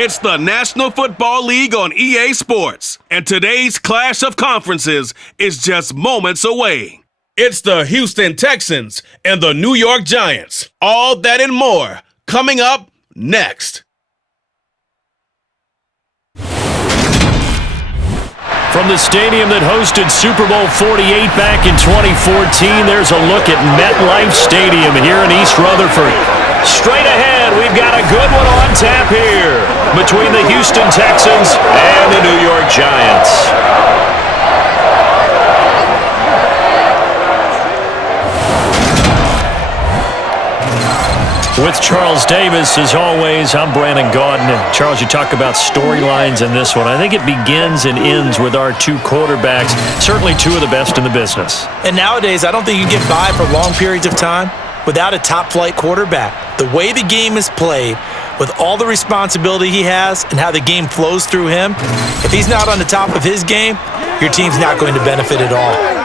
It's the National Football League on EA Sports, and today's clash of conferences is just moments away. It's the Houston Texans and the New York Giants. All that and more coming up next. From the stadium that hosted Super Bowl 48 back in 2014, there's a look at MetLife Stadium here in East Rutherford. Straight ahead, we've got a good one on tap here between the Houston Texans and the New York Giants. With Charles Davis, as always, I'm Brandon Gaudin. Charles, you talk about storylines in this one. I think it begins and ends with our two quarterbacks, certainly two of the best in the business. And nowadays, I don't think you can get by for long periods of time without a top-flight quarterback. The way the game is played, with all the responsibility he has and how the game flows through him, if he's not on the top of his game, your team's not going to benefit at all.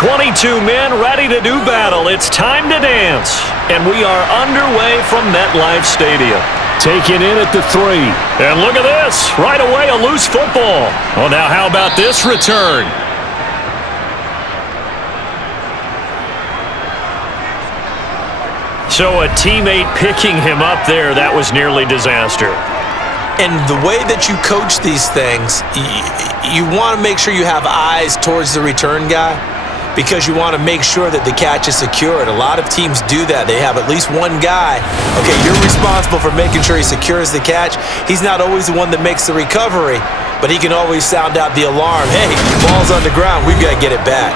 22 men ready to do battle. It's time to dance. And we are underway from MetLife Stadium. Taken in at the 3. And look at this. Right away, a loose football. Well, now how about this return? So a teammate picking him up there, that was nearly disaster. And the way that you coach these things, you want to make sure you have eyes towards the return guy, because you want to make sure that the catch is secured. A lot of teams do that. They have at least one guy. Okay, you're responsible for making sure he secures the catch. He's not always the one that makes the recovery, but he can always sound out the alarm. Hey, ball's on the ground. We've got to get it back.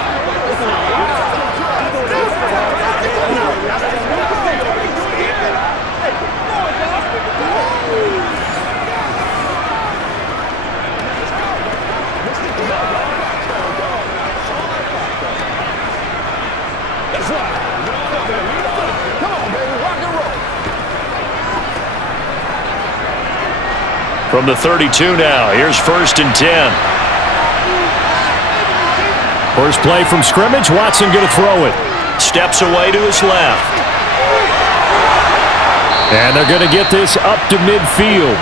From the 32 now, here's 1st and 10. First play from scrimmage, Watson going to throw it. Steps away to his left. And they're going to get this up to midfield.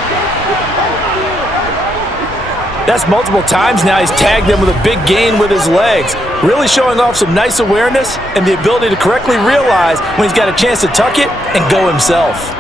That's multiple times now he's tagged them with a big gain with his legs. Really showing off some nice awareness and the ability to correctly realize when he's got a chance to tuck it and go himself.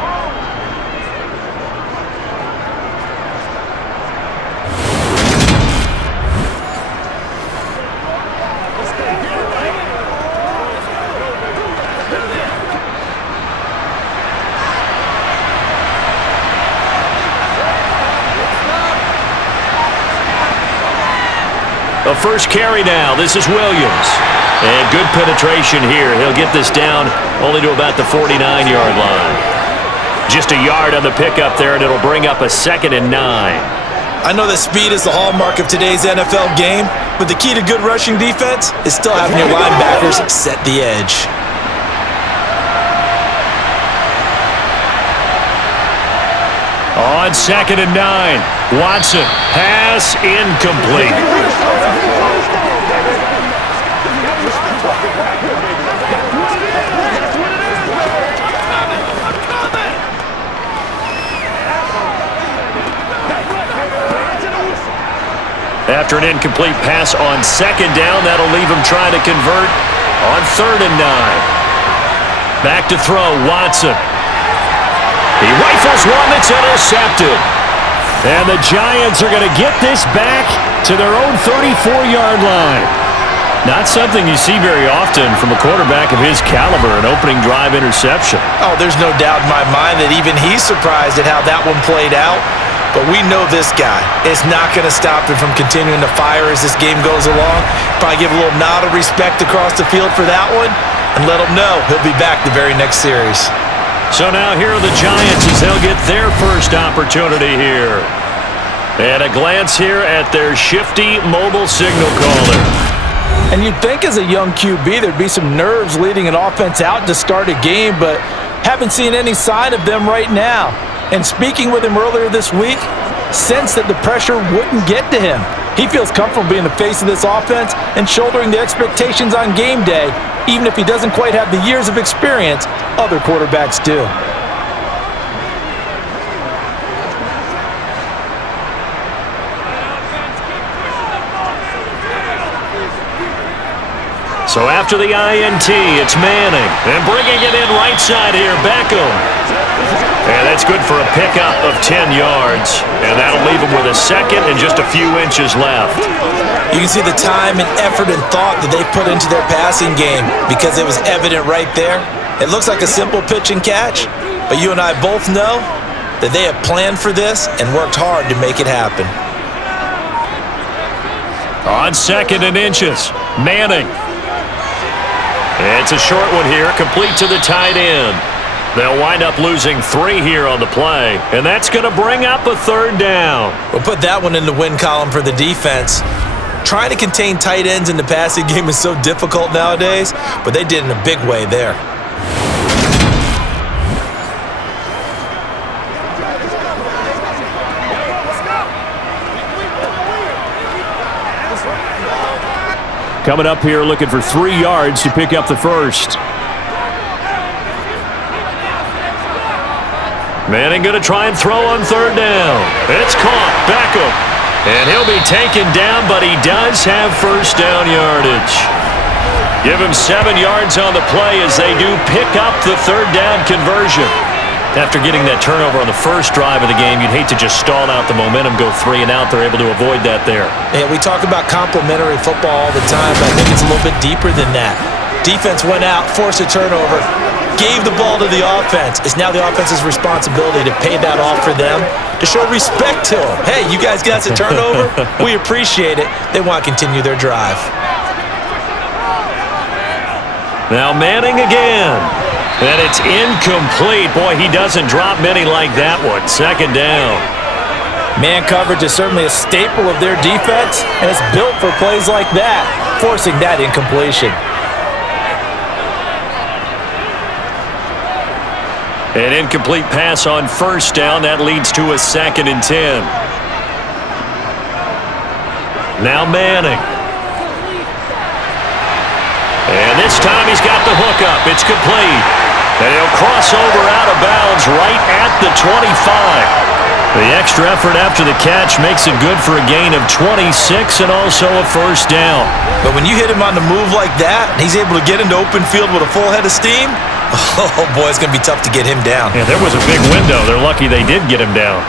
The first carry now. This is Williams. And good penetration here. He'll get this down only to about the 49-yard line. Just a yard on the pickup there, and it'll bring up a 2nd and 9. I know that speed is the hallmark of today's NFL game, but the key to good rushing defense is still having your linebackers set the edge. On 2nd and 9, Watson, pass incomplete. After an incomplete pass on 2nd down, that'll leave him trying to convert on 3rd and 9. Back to throw, Watson. He rifles one that's intercepted. And the Giants are going to get this back to their own 34-yard line. Not something you see very often from a quarterback of his caliber, an opening drive interception. Oh, there's no doubt in my mind that even he's surprised at how that one played out. But we know this guy is not going to stop him from continuing to fire as this game goes along. Probably give a little nod of respect across the field for that one and let him know he'll be back the very next series. So now here are the Giants as they'll get their first opportunity here. And a glance here at their shifty mobile signal caller. And you'd think as a young QB there'd be some nerves leading an offense out to start a game, but haven't seen any sign of them right now. And speaking with him earlier this week, sensed that the pressure wouldn't get to him. He feels comfortable being the face of this offense and shouldering the expectations on game day, even if he doesn't quite have the years of experience other quarterbacks do. So after the INT, it's Manning. And bringing it in right side here, Beckham. And that's good for a pickup of 10 yards. And that'll leave him with a second and just a few inches left. You can see the time and effort and thought that they put into their passing game because it was evident right there. It looks like a simple pitch and catch, but you and I both know that they have planned for this and worked hard to make it happen. On second and inches, Manning. It's a short one here, complete to the tight end. They'll wind up losing 3 here on the play, and that's going to bring up a third down. We'll put that one in the win column for the defense. Trying to contain tight ends in the passing game is so difficult nowadays, but they did in a big way there. Coming up here looking for 3 yards to pick up the first. Manning going to try and throw on third down. It's caught. Beckham. And he'll be taken down, but he does have first down yardage. Give him 7 yards on the play as they do pick up the third down conversion. After getting that turnover on the first drive of the game, you'd hate to just stall out the momentum, go 3 and out. They're able to avoid that there. Yeah, we talk about complementary football all the time, but I think it's a little bit deeper than that. Defense went out, forced a turnover, gave the ball to the offense. It's now the offense's responsibility to pay that off for them, to show respect to them. Hey, you guys got a turnover? We appreciate it. They want to continue their drive. Now Manning again. And it's incomplete. Boy, he doesn't drop many like that one. Second down. Man coverage is certainly a staple of their defense, and it's built for plays like that, forcing that incompletion. An incomplete pass on first down. That leads to a 2nd and 10. Now Manning. And this time he's got the hook up. It's complete. And he'll cross over out of bounds right at the 25. The extra effort after the catch makes it good for a gain of 26 and also a first down. But when you hit him on the move like that, and he's able to get into open field with a full head of steam, oh boy, it's going to be tough to get him down. Yeah, there was a big window. They're lucky they did get him down.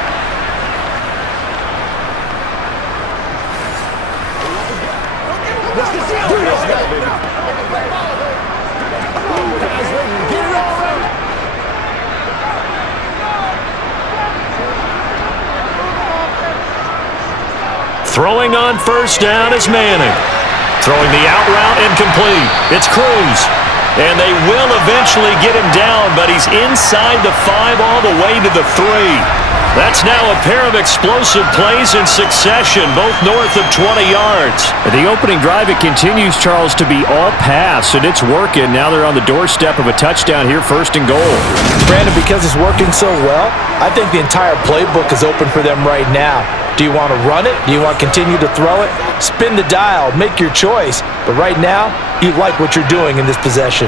Throwing on first down is Manning. Throwing the out route incomplete. It's Cruz. And they will eventually get him down, but he's inside the 5 all the way to the 3. That's now a pair of explosive plays in succession, both north of 20 yards. The opening drive, it continues, Charles, to be all pass, and it's working. Now they're on the doorstep of a touchdown here, 1st and goal. Brandon, because it's working so well, I think the entire playbook is open for them right now. Do you want to run it? Do you want to continue to throw it? Spin the dial, make your choice. But right now, you like what you're doing in this possession.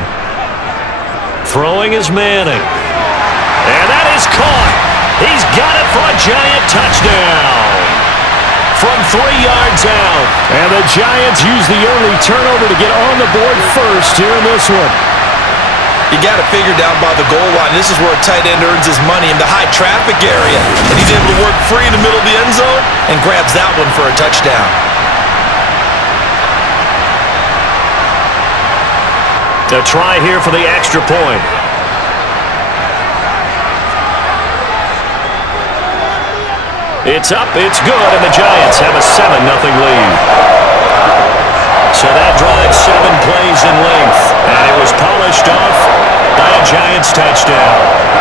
Throwing is Manning. And that is caught. He's got it for a Giant touchdown. From 3 yards out. And the Giants use the early turnover to get on the board first here in this one. You got to figure down by the goal line. This is where a tight end earns his money, in the high traffic area. And he's able to work free in the middle of the end zone and grabs that one for a touchdown. A try here for the extra point. It's up, it's good, and the Giants have a 7-0 lead. So that drive 7 plays in length, and it was polished off by a Giants touchdown.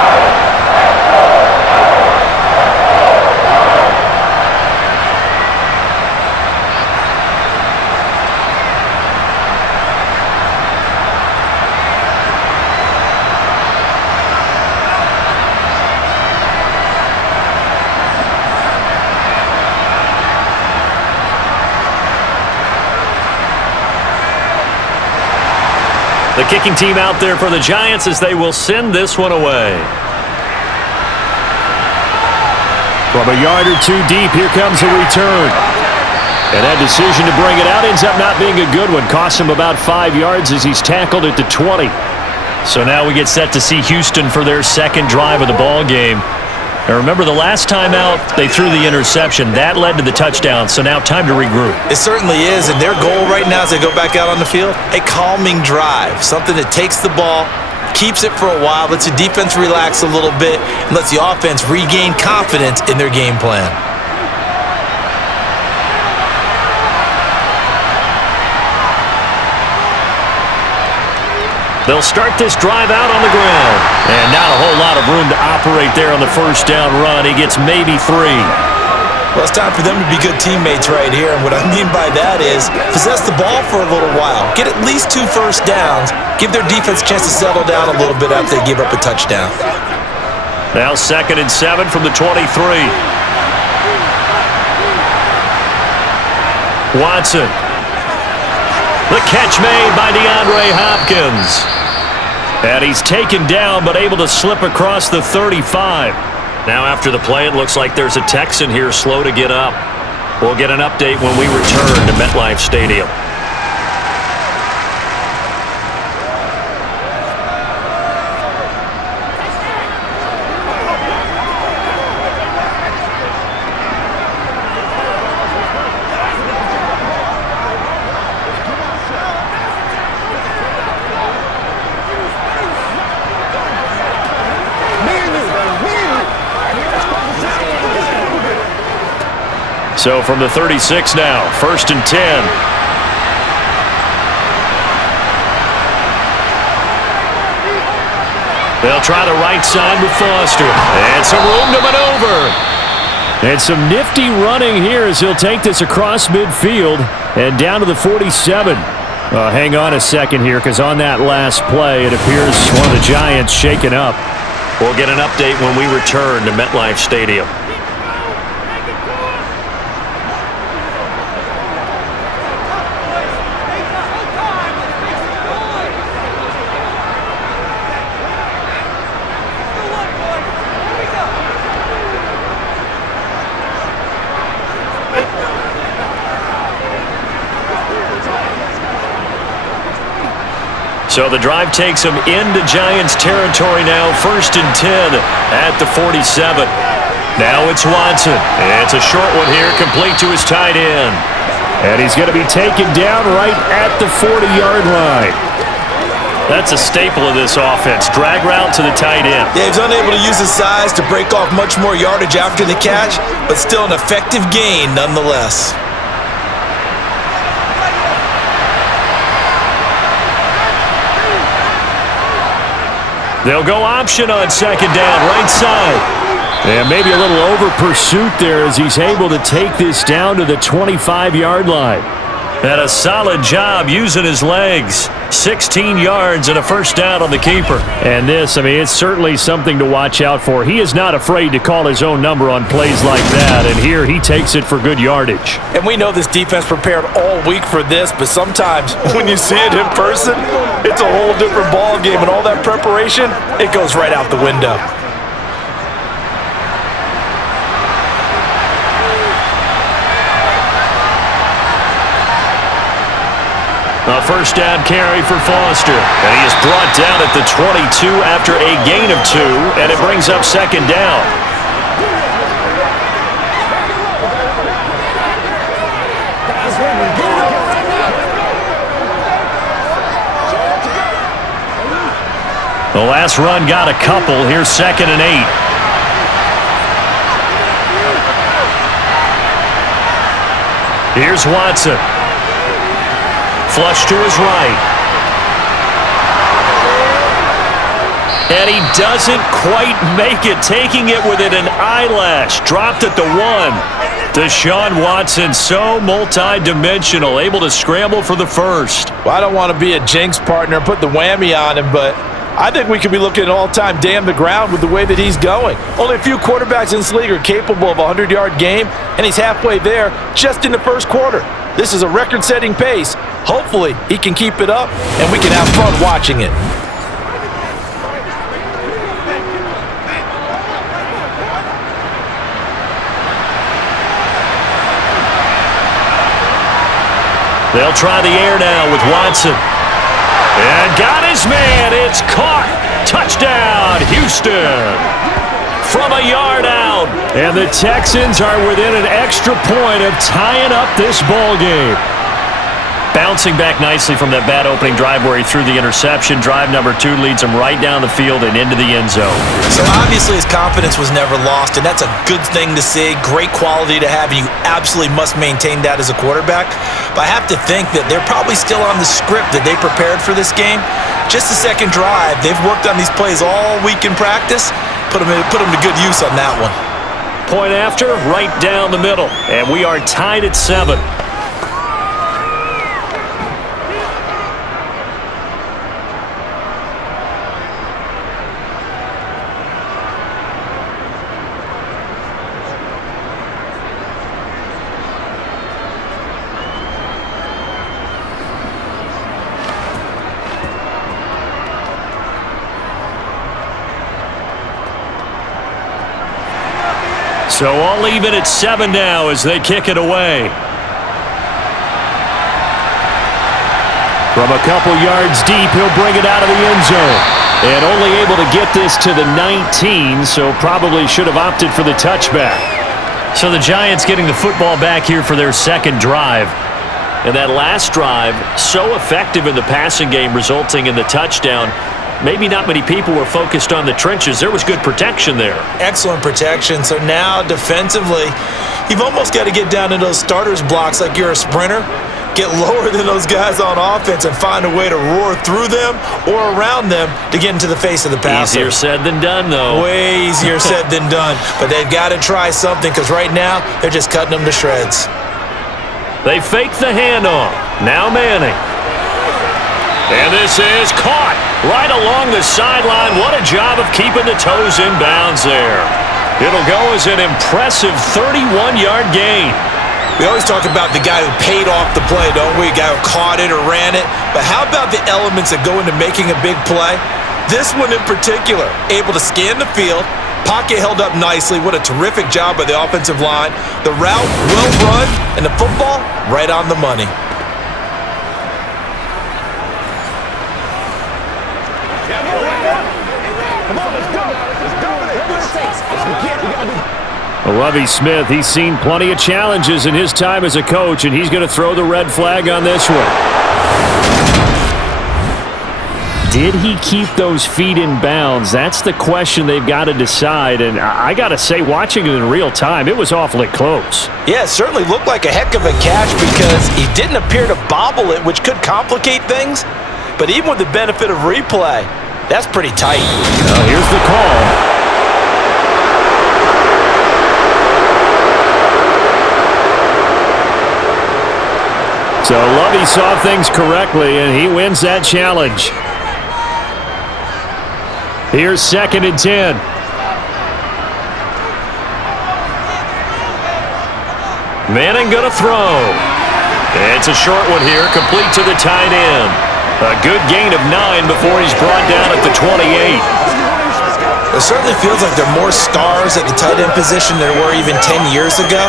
The kicking team out there for the Giants as they will send this one away. From a yard or two deep, here comes a return. And that decision to bring it out ends up not being a good one. Costs him about 5 yards as he's tackled at the 20. So now we get set to see Houston for their second drive of the ball game. And remember, the last time out, they threw the interception. That led to the touchdown, so now time to regroup. It certainly is, and their goal right now as they go back out on the field, a calming drive, something that takes the ball, keeps it for a while, lets the defense relax a little bit, and lets the offense regain confidence in their game plan. They'll start this drive out on the ground. And not a whole lot of room to operate there on the first down run. He gets maybe 3. Well, it's time for them to be good teammates right here. And what I mean by that is possess the ball for a little while. Get at least 2 first downs. Give their defense a chance to settle down a little bit after they give up a touchdown. Now 2nd and 7 from the 23. Watson. The catch made by DeAndre Hopkins. And he's taken down but able to slip across the 35. Now after the play, it looks like there's a Texan here slow to get up. We'll get an update when we return to MetLife Stadium. So from the 36 now, 1st and 10. They'll try the right side with Foster. And some room to maneuver. And some nifty running here as he'll take this across midfield and down to the 47. Hang on a second here, because on that last play, it appears one of the Giants shaken up. We'll get an update when we return to MetLife Stadium. So the drive takes him into Giants territory now, 1st and 10 at the 47. Now it's Watson. It's a short one here, complete to his tight end. And he's going to be taken down right at the 40-yard line. That's a staple of this offense, drag route to the tight end. Yeah, he's unable to use his size to break off much more yardage after the catch, but still an effective gain nonetheless. They'll go option on 2nd down, right side. And maybe a little over pursuit there as he's able to take this down to the 25-yard line. And a solid job using his legs. 16 yards and a 1st down on the keeper. And this, I mean, it's certainly something to watch out for. He is not afraid to call his own number on plays like that. And here he takes it for good yardage. And we know this defense prepared all week for this, but sometimes when you see it in person, it's a whole different ball game. And all that preparation, it goes right out the window. A 1st down carry for Foster. And he is brought down at the 22 after a gain of 2, and it brings up 2nd down. The last run got a couple. Here's 2nd and 8. Here's Watson. Flush to his right. And he doesn't quite make it, taking it within an eyelash. Dropped at the 1. Deshaun Watson, so multi-dimensional, able to scramble for the first. Well, I don't want to be a jinx partner and put the whammy on him, but I think we could be looking at all-time damn the ground with the way that he's going. Only a few quarterbacks in this league are capable of a 100-yard game, and he's halfway there just in the first quarter. This is a record-setting pace. Hopefully, he can keep it up, and we can have fun watching it. They'll try the air now with Watson. And got his man. It's caught. Touchdown, Houston. From a yard out. And the Texans are within an extra point of tying up this ball game. Bouncing back nicely from that bad opening drive where he threw the interception. Drive number 2 leads him right down the field and into the end zone. So obviously his confidence was never lost, and that's a good thing to see. Great quality to have, and you absolutely must maintain that as a quarterback. But I have to think that they're probably still on the script that they prepared for this game. Just the second drive, they've worked on these plays all week in practice. Put them to good use on that one. Point after, right down the middle. And we are tied at 7. So all even at 7 now as they kick it away. From a couple yards deep, he'll bring it out of the end zone. And only able to get this to the 19, so probably should have opted for the touchback. So the Giants getting the football back here for their second drive. And that last drive, so effective in the passing game, resulting in the touchdown. Maybe not many people were focused on the trenches. There was good protection there. Excellent protection. So now defensively, you've almost got to get down to those starters blocks like you're a sprinter. Get lower than those guys on offense and find a way to roar through them or around them to get into the face of the passer. Easier said than done, though. Way easier said than done. But they've got to try something because right now they're just cutting them to shreds. They fake the handoff. Now Manning. And this is caught right along the sideline. What a job of keeping the toes in bounds there. It'll go as an impressive 31-yard gain. We always talk about the guy who paid off the play, don't we? The guy who caught it or ran it. But how about the elements that go into making a big play? This one in particular, able to scan the field, pocket held up nicely. What a terrific job by the offensive line. The route well run, and the football right on the money. Lovie Smith, he's seen plenty of challenges in his time as a coach, and he's going to throw the red flag on this one. Did he keep those feet in bounds? That's the question they've got to decide, and I got to say, watching it in real time, it was awfully close. Yeah, it certainly looked like a heck of a catch because he didn't appear to bobble it, which could complicate things. But even with the benefit of replay, that's pretty tight. Here's the call. So Lovie saw things correctly, and he wins that challenge. Here's 2nd and 10. Manning gonna throw. It's a short one here, complete to the tight end. A good gain of 9 before he's brought down at the 28. It certainly feels like there are more stars at the tight end position than there were even 10 years ago.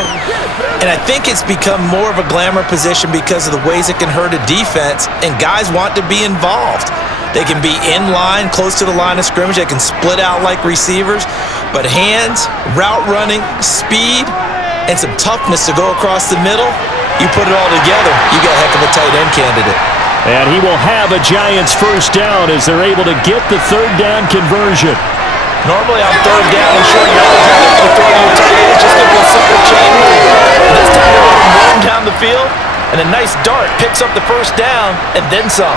And I think it's become more of a glamour position because of the ways it can hurt a defense, and guys want to be involved. They can be in line, close to the line of scrimmage. They can split out like receivers. But hands, route running, speed, and some toughness to go across the middle, you put it all together, you got a heck of a tight end candidate. And he will have a Giants first down as they're able to get the third down conversion. Normally on third down and short yardage, you throw your tight end, it's just going to be a simple chain move. But this time they're able to run down the field, and a nice dart picks up the first down and then some.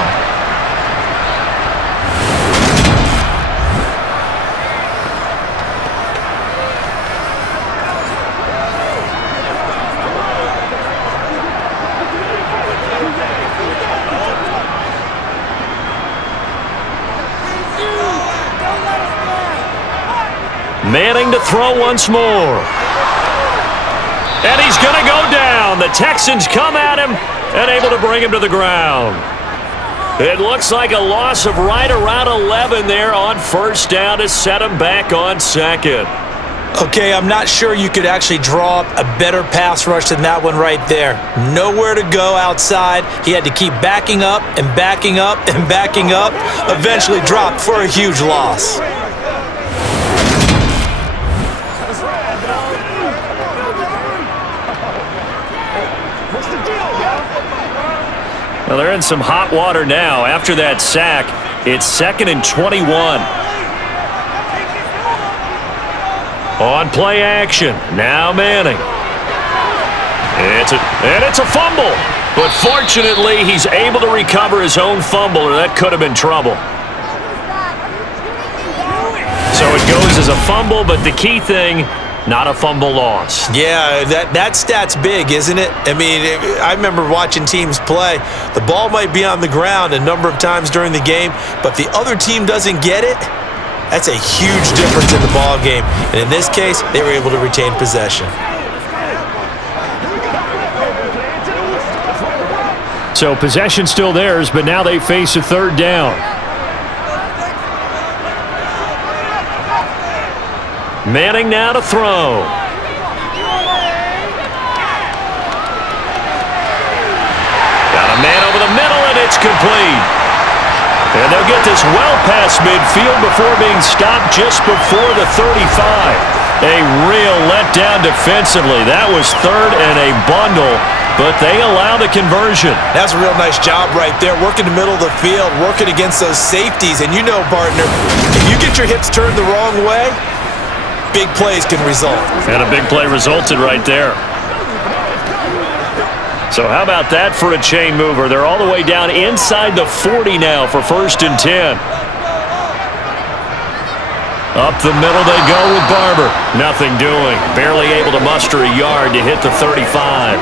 Manning to throw once more. And he's going to go down. The Texans come at him and able to bring him to the ground. It looks like a loss of right around 11 there on first down to set him back on second. Okay, I'm not sure you could actually draw up a better pass rush than that one right there. Nowhere to go outside. He had to keep backing up and backing up and backing up. Eventually dropped for a huge loss. Well, they're in some hot water now. After that sack, it's 2nd and 21. On play action, now Manning. It's a fumble. But fortunately, he's able to recover his own fumble, or that could have been trouble. So it goes as a fumble, but the key thing, not a fumble loss. Yeah, that stat's big, isn't it? I mean, I remember watching teams play. The ball might be on the ground a number of times during the game, but if the other team doesn't get it, that's a huge difference in the ball game. And in this case, they were able to retain possession. So possession still theirs, but now they face a third down. Manning now to throw. Got a man over the middle, and it's complete. And they'll get this well past midfield before being stopped just before the 35. A real letdown defensively. That was third and a bundle, but they allow the conversion. That's a real nice job right there, working the middle of the field, working against those safeties. And you know, partner, if you get your hips turned the wrong way, big plays can result. And a big play resulted right there. So how about that for a chain mover? They're all the way down inside the 40 now for 1st and 10. Up the middle they go with Barber. Nothing doing. Barely able to muster a yard to hit the 35.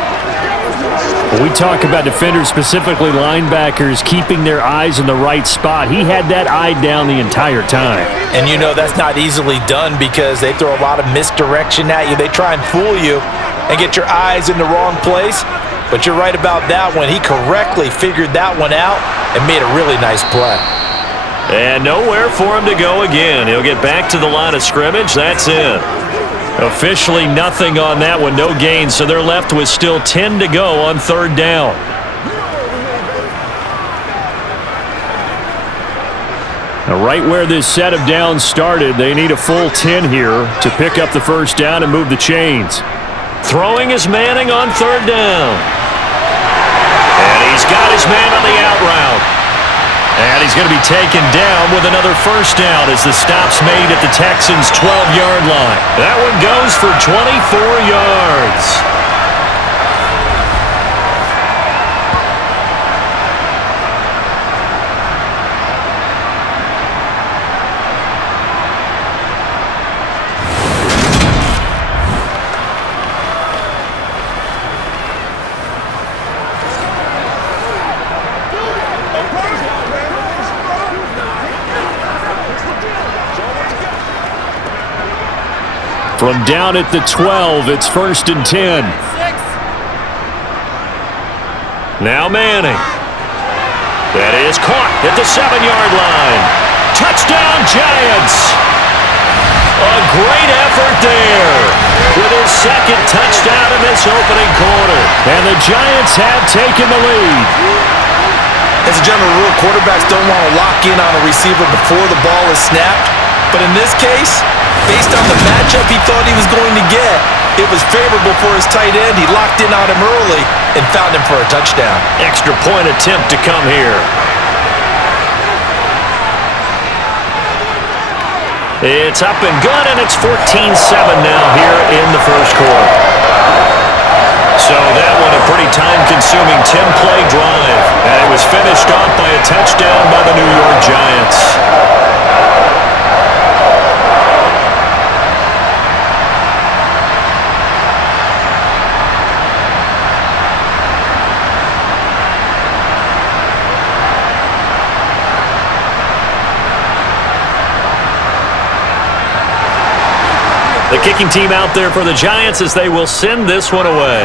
We talk about defenders, specifically linebackers, keeping their eyes in the right spot. He had that eye down the entire time. And you know that's not easily done because they throw a lot of misdirection at you. They try and fool you and get your eyes in the wrong place. But you're right about that one. He correctly figured that one out and made a really nice play. And nowhere for him to go again. He'll get back to the line of scrimmage. That's it. Officially nothing on that one. No gain. So they're left with still 10 to go on third down. Now, right where this set of downs started, they need a full 10 here to pick up the first down and move the chains. Throwing is Manning on third down. And he's got his man on the out route. And he's going to be taken down with another first down as the stop's made at the Texans' 12-yard line. That one goes for 24 yards. From down at the 12, it's 1st and 10. Now Manning. That is caught at the 7-yard line. Touchdown, Giants! A great effort there with his second touchdown in this opening quarter. And the Giants have taken the lead. As a general rule, quarterbacks don't want to lock in on a receiver before the ball is snapped. But in this case, based on the matchup he thought he was going to get, It was favorable for his tight end. He locked in on him early and found him for a touchdown. Extra point attempt to come here. It's up and good, and it's 14-7 now here in the first quarter. So that one a pretty time-consuming 10-play drive. And it was finished off by a touchdown by the New York Giants. The kicking team out there for the Giants as they will send this one away.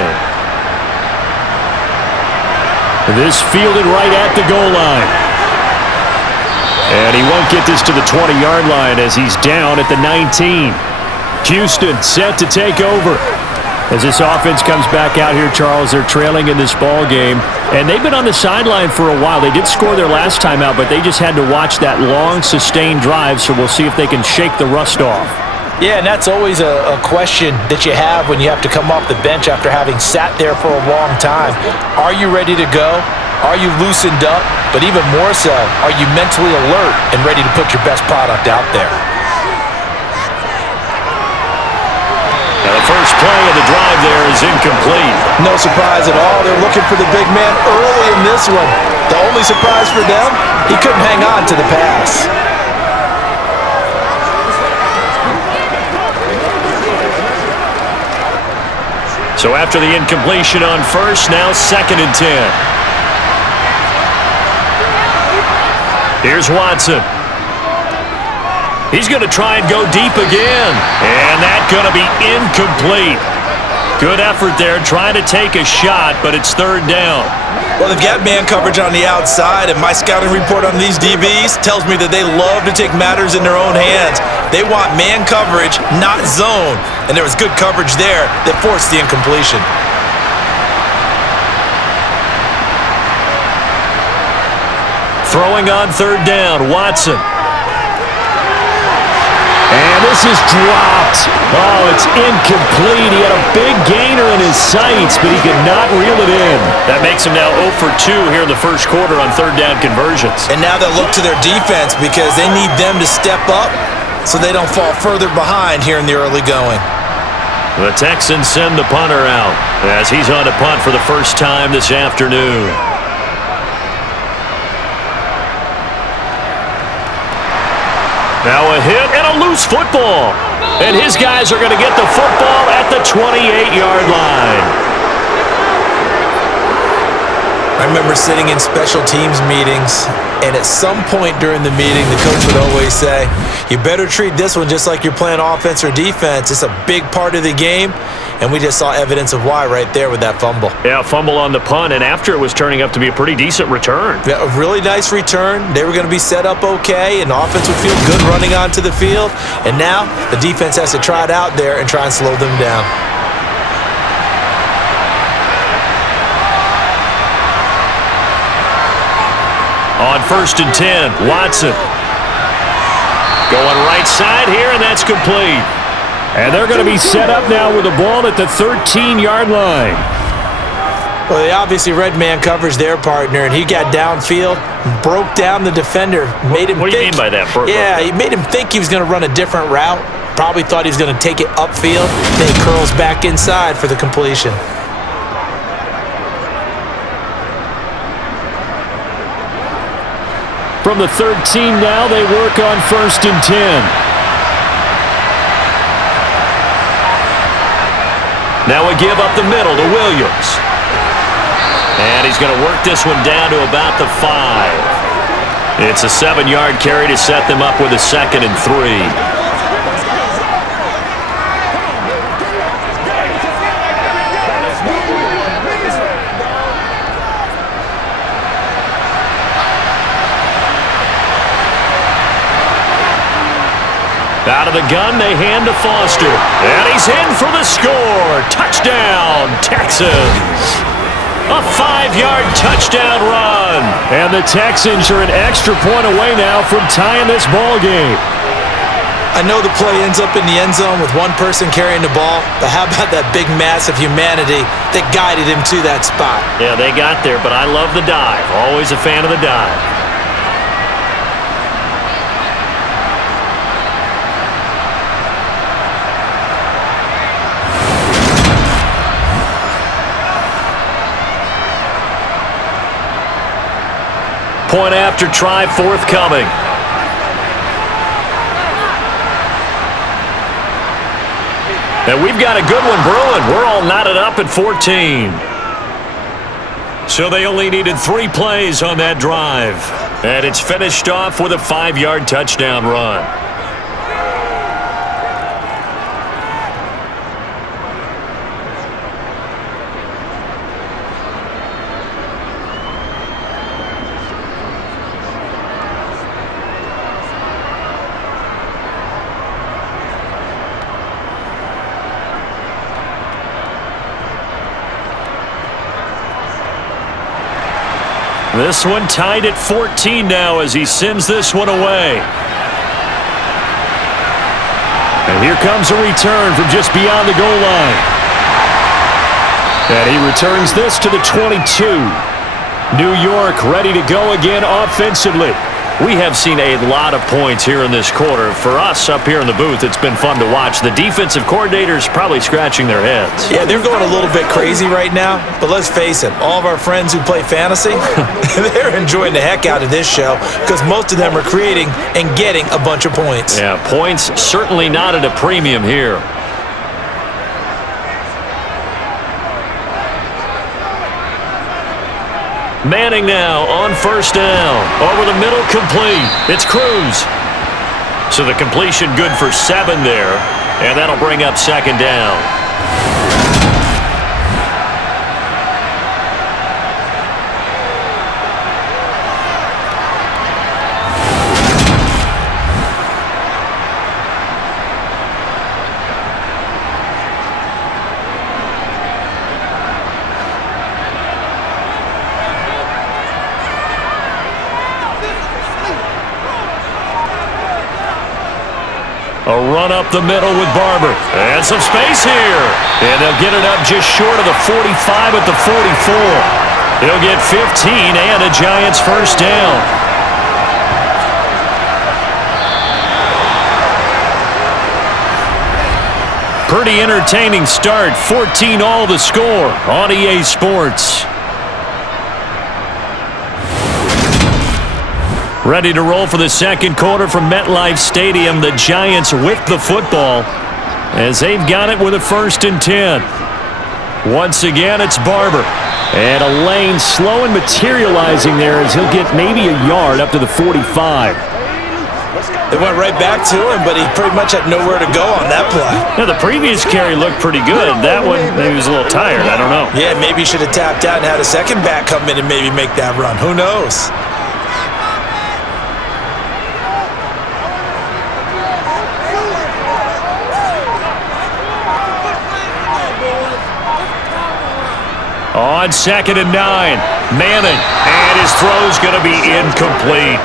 This fielded right at the goal line. And he won't get this to the 20-yard line as he's down at the 19. Houston set to take over. As this offense comes back out here, Charles, they're trailing in this ball game. And they've been on the sideline for a while. They did score their last time out, but they just had to watch that long, sustained drive, so we'll see if they can shake the rust off. Yeah, and that's always a question that you have when you have to come off the bench after having sat there for a long time. Are you ready to go? Are you loosened up? But even more so, are you mentally alert and ready to put your best product out there? Now the first play of the drive there is incomplete. No surprise at all. They're looking for the big man early in this one. The only surprise for them, he couldn't hang on to the pass. So after the incompletion on first, now 2nd and 10. Here's Watson. He's going to try and go deep again. And that's going to be incomplete. Good effort there trying to take a shot, but it's 3rd down. Well, they've got man coverage on the outside, and my scouting report on these DBs tells me that they love to take matters in their own hands. They want man coverage, not zone. And there was good coverage there that forced the incompletion. Throwing on 3rd down, Watson. And this is dropped. Oh, it's incomplete. He had a big gainer in his sights, but he could not reel it in. That makes him now 0 for 2 here in the first quarter on 3rd down conversions. And now they'll look to their defense because they need them to step up so they don't fall further behind here in the early going. The Texans send the punter out as he's on to punt for the first time this afternoon. Now a hit and a loose football. And his guys are going to get the football at the 28-yard line. I remember sitting in special teams meetings, and at some point during the meeting, the coach would always say, you better treat this one just like you're playing offense or defense. It's a big part of the game, and we just saw evidence of why right there with that fumble. Yeah, fumble on the punt, and after it was turning up to be a pretty decent return. Yeah, a really nice return. They were going to be set up okay, and the offense would feel good running onto the field, and now the defense has to try it out there and try and slow them down. On 1st and 10, Watson. Going right side here, and that's complete. And they're going to be set up now with the ball at the 13-yard line. Well, they obviously read man coverage their partner, and he got downfield, broke down the defender, made him What do you mean by that? Yeah, he made him think he was going to run a different route. Probably thought he was going to take it upfield. Then he curls back inside for the completion. From the 13 now, they work on 1st and 10. Now we give up the middle to Williams. And he's going to work this one down to about the 5. It's a 7-yard carry to set them up with a 2nd and 3. Out of the gun, they hand to Foster. And he's in for the score. Touchdown, Texans. A 5-yard touchdown run. And the Texans are an extra point away now from tying this ball game. I know the play ends up in the end zone with one person carrying the ball, but how about that big mass of humanity that guided him to that spot? Yeah, they got there, but I love the dive. Always a fan of the dive. Point after try forthcoming. And we've got a good one brewing. We're all knotted up at 14. So they only needed 3 plays on that drive. And it's finished off with a 5-yard touchdown run. This one tied at 14 now as he sends this one away. And here comes a return from just beyond the goal line. And he returns this to the 22. New York ready to go again offensively. We have seen a lot of points here in this quarter. For us up here in the booth, it's been fun to watch. The defensive coordinators probably scratching their heads. Yeah, they're going a little bit crazy right now, but let's face it, all of our friends who play fantasy, they're enjoying the heck out of this show because most of them are creating and getting a bunch of points. Yeah, points certainly not at a premium here. Manning now on first down. Over the middle, complete. It's Cruz. So the completion good for 7 there. And that'll bring up second down. A run up the middle with Barber. And some space here. And they'll get it up just short of the 45 at the 44. He'll get 15 and a Giants first down. Pretty entertaining start. 14-all the score on EA Sports. Ready to roll for the second quarter from MetLife Stadium. The Giants with the football as they've got it with a 1st and 10. Once again, it's Barber. And a lane slow and materializing there as he'll get maybe a yard up to the 45. They went right back to him, but he pretty much had nowhere to go on that play. Yeah, the previous carry looked pretty good. That one, maybe he was a little tired. I don't know. Yeah, maybe he should have tapped out and had a second back come in and maybe make that run. Who knows? On 2nd and 9, Manning, and his throw's going to be incomplete.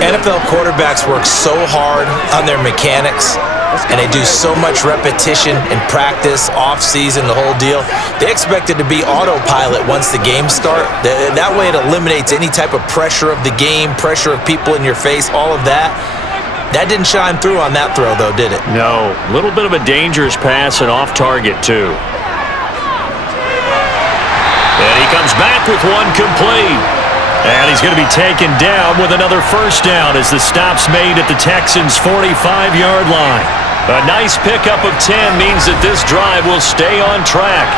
NFL quarterbacks work so hard on their mechanics, and they do so much repetition and practice, off-season, the whole deal. They expect it to be autopilot once the games start. That way it eliminates any type of pressure of the game, pressure of people in your face, all of that. That didn't shine through on that throw, though, did it? No, a little bit of a dangerous pass and off target, too. And he comes back with one complete. And he's going to be taken down with another first down as the stop's made at the Texans' 45-yard line. A nice pickup of 10 means that this drive will stay on track.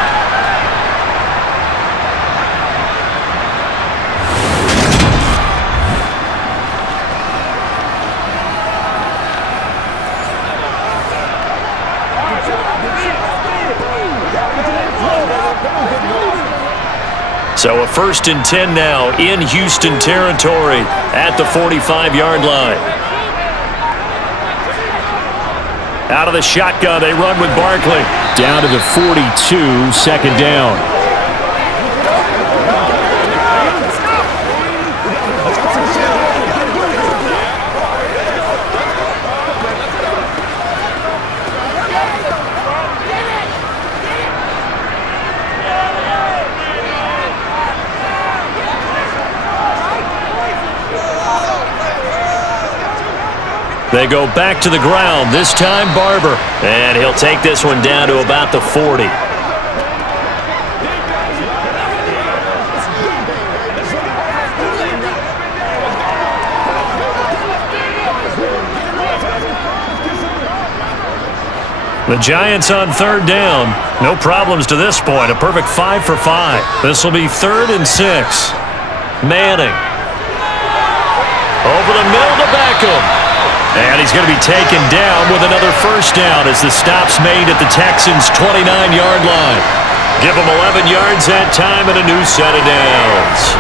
So a 1st and 10 now in Houston territory at the 45-yard line. Out of the shotgun, they run with Barkley. Down to the 42, second down. They go back to the ground, this time Barber. And he'll take this one down to about the 40. The Giants on third down. No problems to this point. A perfect 5 for 5. This will be 3rd and 6. Manning. Over the middle to Beckham. And he's going to be taken down with another first down as the stop's made at the Texans' 29-yard line. Give them 11 yards that time and a new set of downs.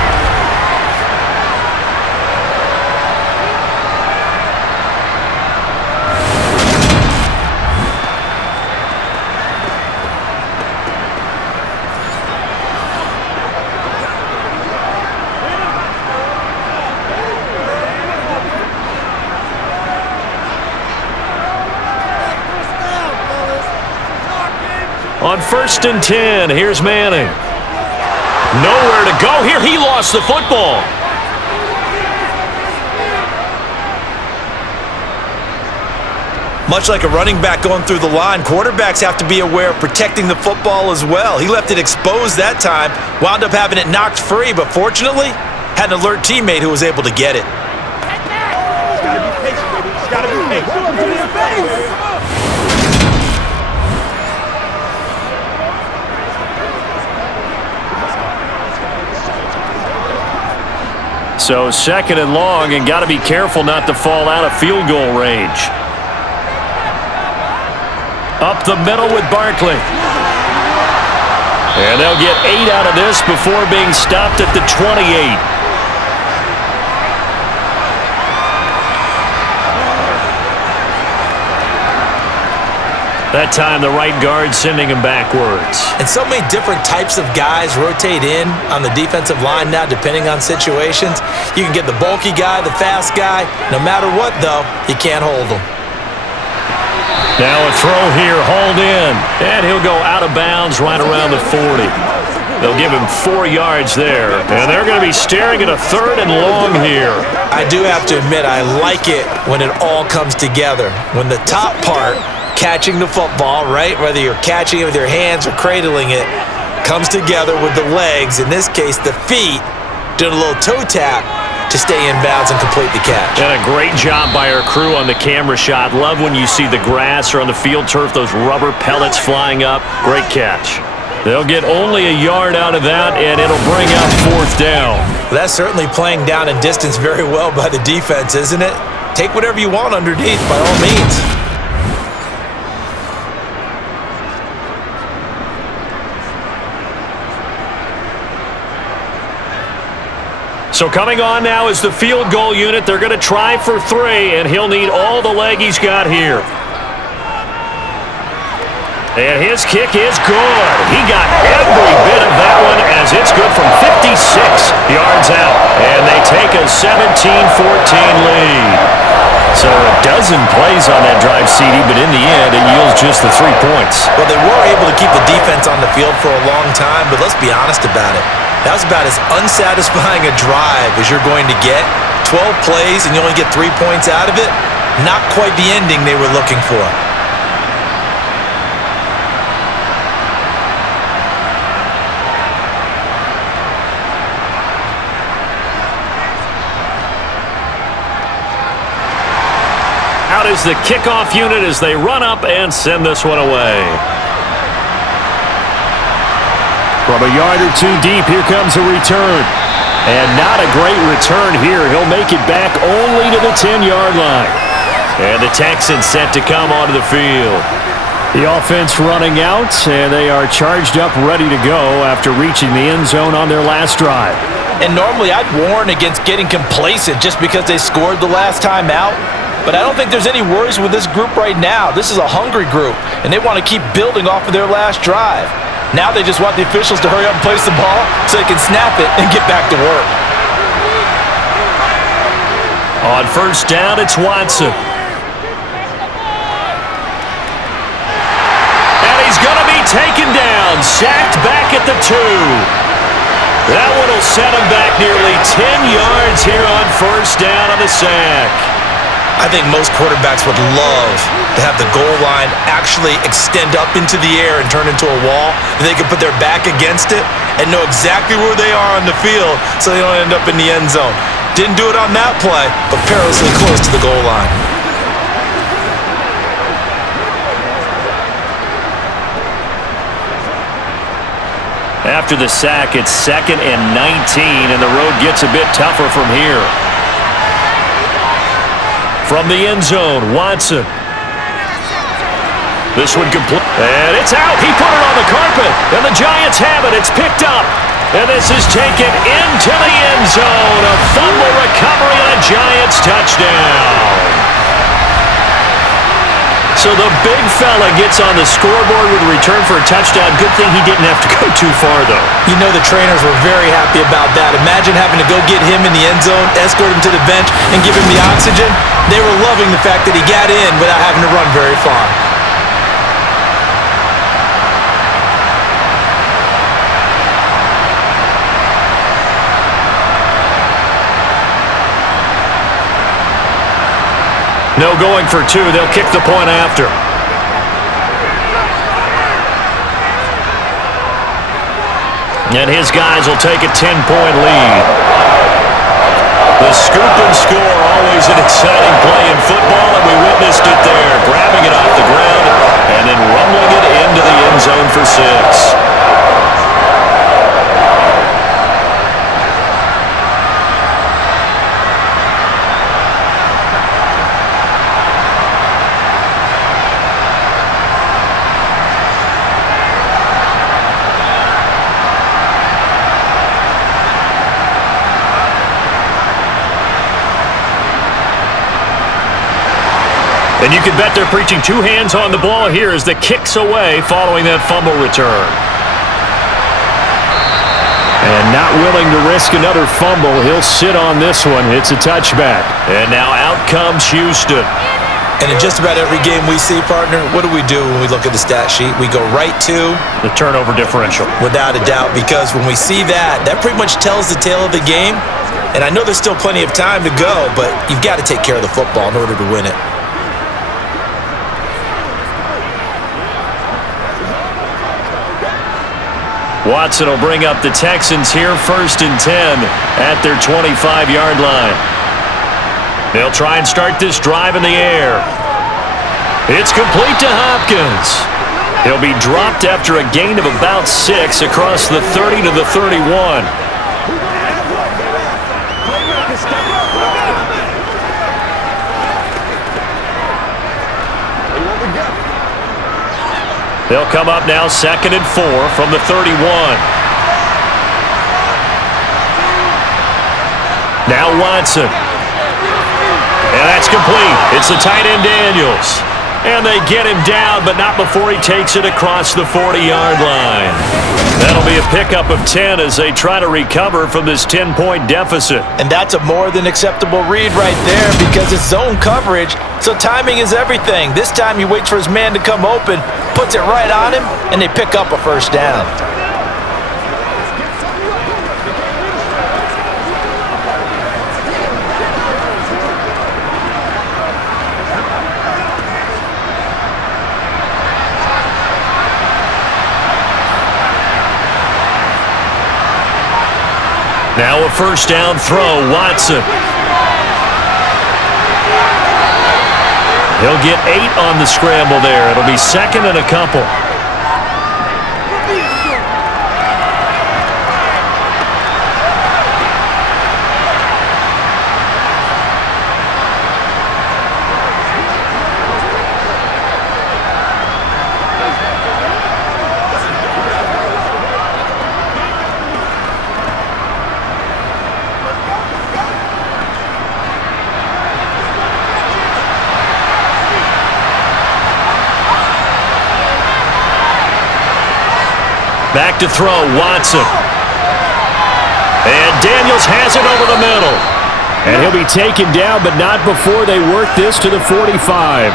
On 1st and 10, here's Manning. Nowhere to go here. He lost the football. Much like a running back going through the line, quarterbacks have to be aware of protecting the football as well. He left it exposed that time, wound up having it knocked free, but fortunately, had an alert teammate who was able to get it. So 2nd and long, and got to be careful not to fall out of field goal range. Up the middle with Barkley. And they'll get 8 out of this before being stopped at the 28. That time, the right guard sending him backwards. And so many different types of guys rotate in on the defensive line now, depending on situations. You can get the bulky guy, the fast guy. No matter what, though, you can't hold them. Now a throw here, hauled in. And he'll go out of bounds right around the 40. They'll give him 4 yards there. And they're going to be staring at a 3rd and long here. I do have to admit, I like it when it all comes together. When the top part, catching the football, right, whether you're catching it with your hands or cradling it, comes together with the legs, in this case the feet, doing a little toe tap to stay in bounds and complete the catch. And a great job by our crew on the camera shot. Love when you see the grass or on the field turf, those rubber pellets flying up. Great catch. They'll get only a yard out of that, and it'll bring up 4th down. That's certainly playing down and distance very well by the defense, isn't it? Take whatever you want underneath, by all means. So coming on now is the field goal unit. They're going to try for 3, and he'll need all the leg he's got here. And his kick is good. He got every bit of that one as it's good from 56 yards out. And they take a 17-14 lead. So a dozen plays on that drive, CD, but in the end, it yields just the 3 points. Well, they were able to keep the defense on the field for a long time, but let's be honest about it. That was about as unsatisfying a drive as you're going to get. 12 plays and you only get 3 points out of it. Not quite the ending they were looking for. Out is the kickoff unit as they run up and send this one away. From a yard or 2 deep, here comes a return. And not a great return here. He'll make it back only to the 10-yard line. And the Texans set to come onto the field. The offense running out, and they are charged up, ready to go after reaching the end zone on their last drive. And normally I'd warn against getting complacent just because they scored the last time out. But I don't think there's any worries with this group right now. This is a hungry group, and they want to keep building off of their last drive. Now they just want the officials to hurry up and place the ball so they can snap it and get back to work. On 1st down, it's Watson. And he's going to be taken down, sacked back at the 2. That one will set him back nearly 10 yards here on 1st down on the sack. I think most quarterbacks would love to have the goal line actually extend up into the air and turn into a wall. And they can put their back against it and know exactly where they are on the field so they don't end up in the end zone. Didn't do it on that play, but perilously close to the goal line. After the sack, it's 2nd and 19, and the road gets a bit tougher from here. From the end zone, Watson. This one complete. And it's out. He put it on the carpet. And the Giants have it. It's picked up. And this is taken into the end zone. A fumble recovery and a Giants touchdown. So the big fella gets on the scoreboard with a return for a touchdown. Good thing he didn't have to go too far, though. You know the trainers were very happy about that. Imagine having to go get him in the end zone, escort him to the bench, and give him the oxygen. They were loving the fact that he got in without having to run very far. No going for two. They'll kick the point after. And his guys will take a 10-point lead. The scoop and score, always an exciting play in football, and we witnessed it there. Grabbing it off the ground and then rumbling it into the end zone for 6. And you can bet they're preaching two hands on the ball here as the kick's away following that fumble return. And not willing to risk another fumble, he'll sit on this one. It's a touchback. And now out comes Houston. And in just about every game we see, partner, what do we do when we look at the stat sheet? We go right to the turnover differential. Without a doubt, because when we see that, that pretty much tells the tale of the game. And I know there's still plenty of time to go, but you've got to take care of the football in order to win it. Watson will bring up the Texans here, 1st and 10 at their 25-yard line. They'll try and start this drive in the air. It's complete to Hopkins. He'll be dropped after a gain of about 6 across the 30 to the 31. They'll come up now 2nd and 4 from the 31. Now Watson. And that's complete. It's the tight end Daniels. And they get him down, but not before he takes it across the 40-yard line. That'll be a pickup of 10 as they try to recover from this 10-point deficit. And that's a more than acceptable read right there because it's zone coverage, so timing is everything. This time he waits for his man to come open, puts it right on him, and they pick up a first down. Now a first down throw, Watson. He'll get 8 on the scramble there. It'll be 2nd and a couple. Back to throw, Watson. And Daniels has it over the middle. And he'll be taken down, but not before they work this to the 45.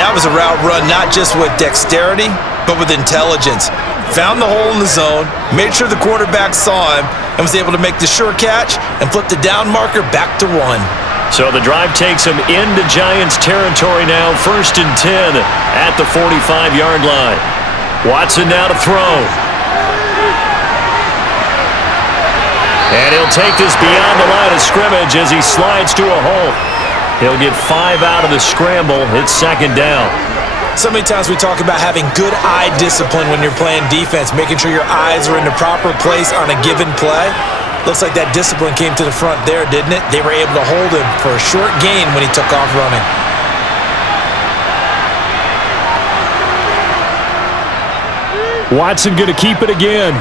That was a route run not just with dexterity, but with intelligence. Found the hole in the zone, made sure the quarterback saw him, and was able to make the sure catch and flip the down marker back to 1. So the drive takes him into Giants territory now, 1st and 10 at the 45-yard line. Watson now to throw. And he'll take this beyond the line of scrimmage as he slides to a halt. He'll get 5 out of the scramble. It's 2nd down. So many times we talk about having good eye discipline when you're playing defense, making sure your eyes are in the proper place on a given play. Looks like that discipline came to the front there, didn't it? They were able to hold him for a short gain when he took off running. Watson going to keep it again.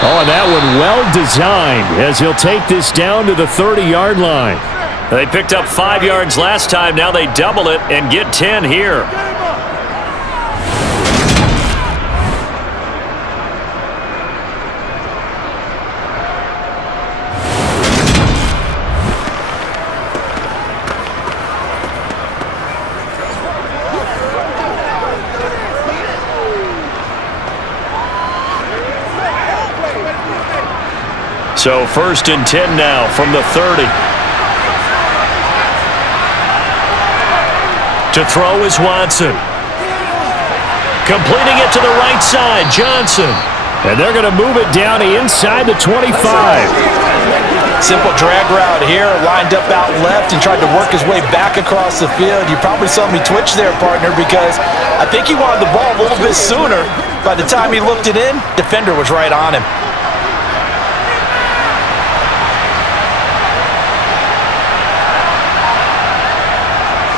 Oh, and that one well designed as he'll take this down to the 30-yard line. They picked up 5 yards last time. Now they double it and get 10 here. So 1st and 10 now from the 30. To throw is Watson. Completing it to the right side, Johnson. And they're going to move it down inside the 25. Simple drag route here, lined up out left and tried to work his way back across the field. You probably saw me twitch there, partner, because I think he wanted the ball a little bit sooner. By the time he looked it in, defender was right on him.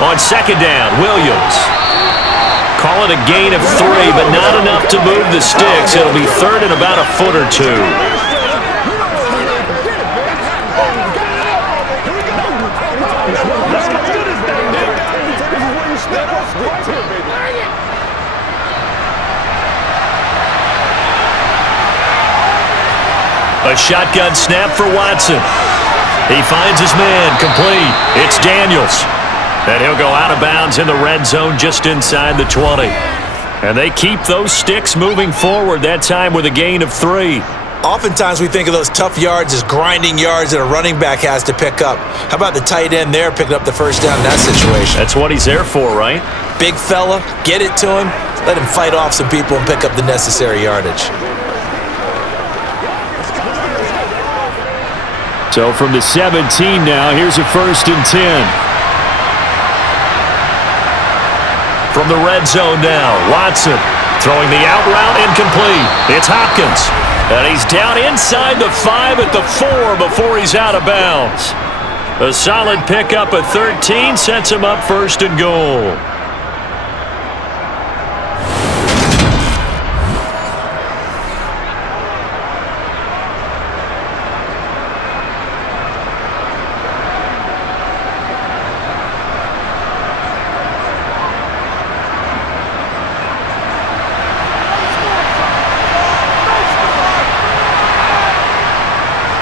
On 2nd down, Williams. Call it a gain of 3, but not enough to move the sticks. It'll be 3rd and about a foot or 2. A shotgun snap for Watson. He finds his man, complete. It's Daniels. And he'll go out of bounds in the red zone just inside the 20. And they keep those sticks moving forward, that time with a gain of 3. Oftentimes we think of those tough yards as grinding yards that a running back has to pick up. How about the tight end there picking up the first down in that situation? That's what he's there for, right? Big fella, get it to him, let him fight off some people and pick up the necessary yardage. So from the 17 now, here's a 1st and 10. From the red zone now, Watson throwing the out route incomplete. It's Hopkins. And he's down inside the 5 at the 4 before he's out of bounds. A solid pickup at 13 sets him up 1st and goal.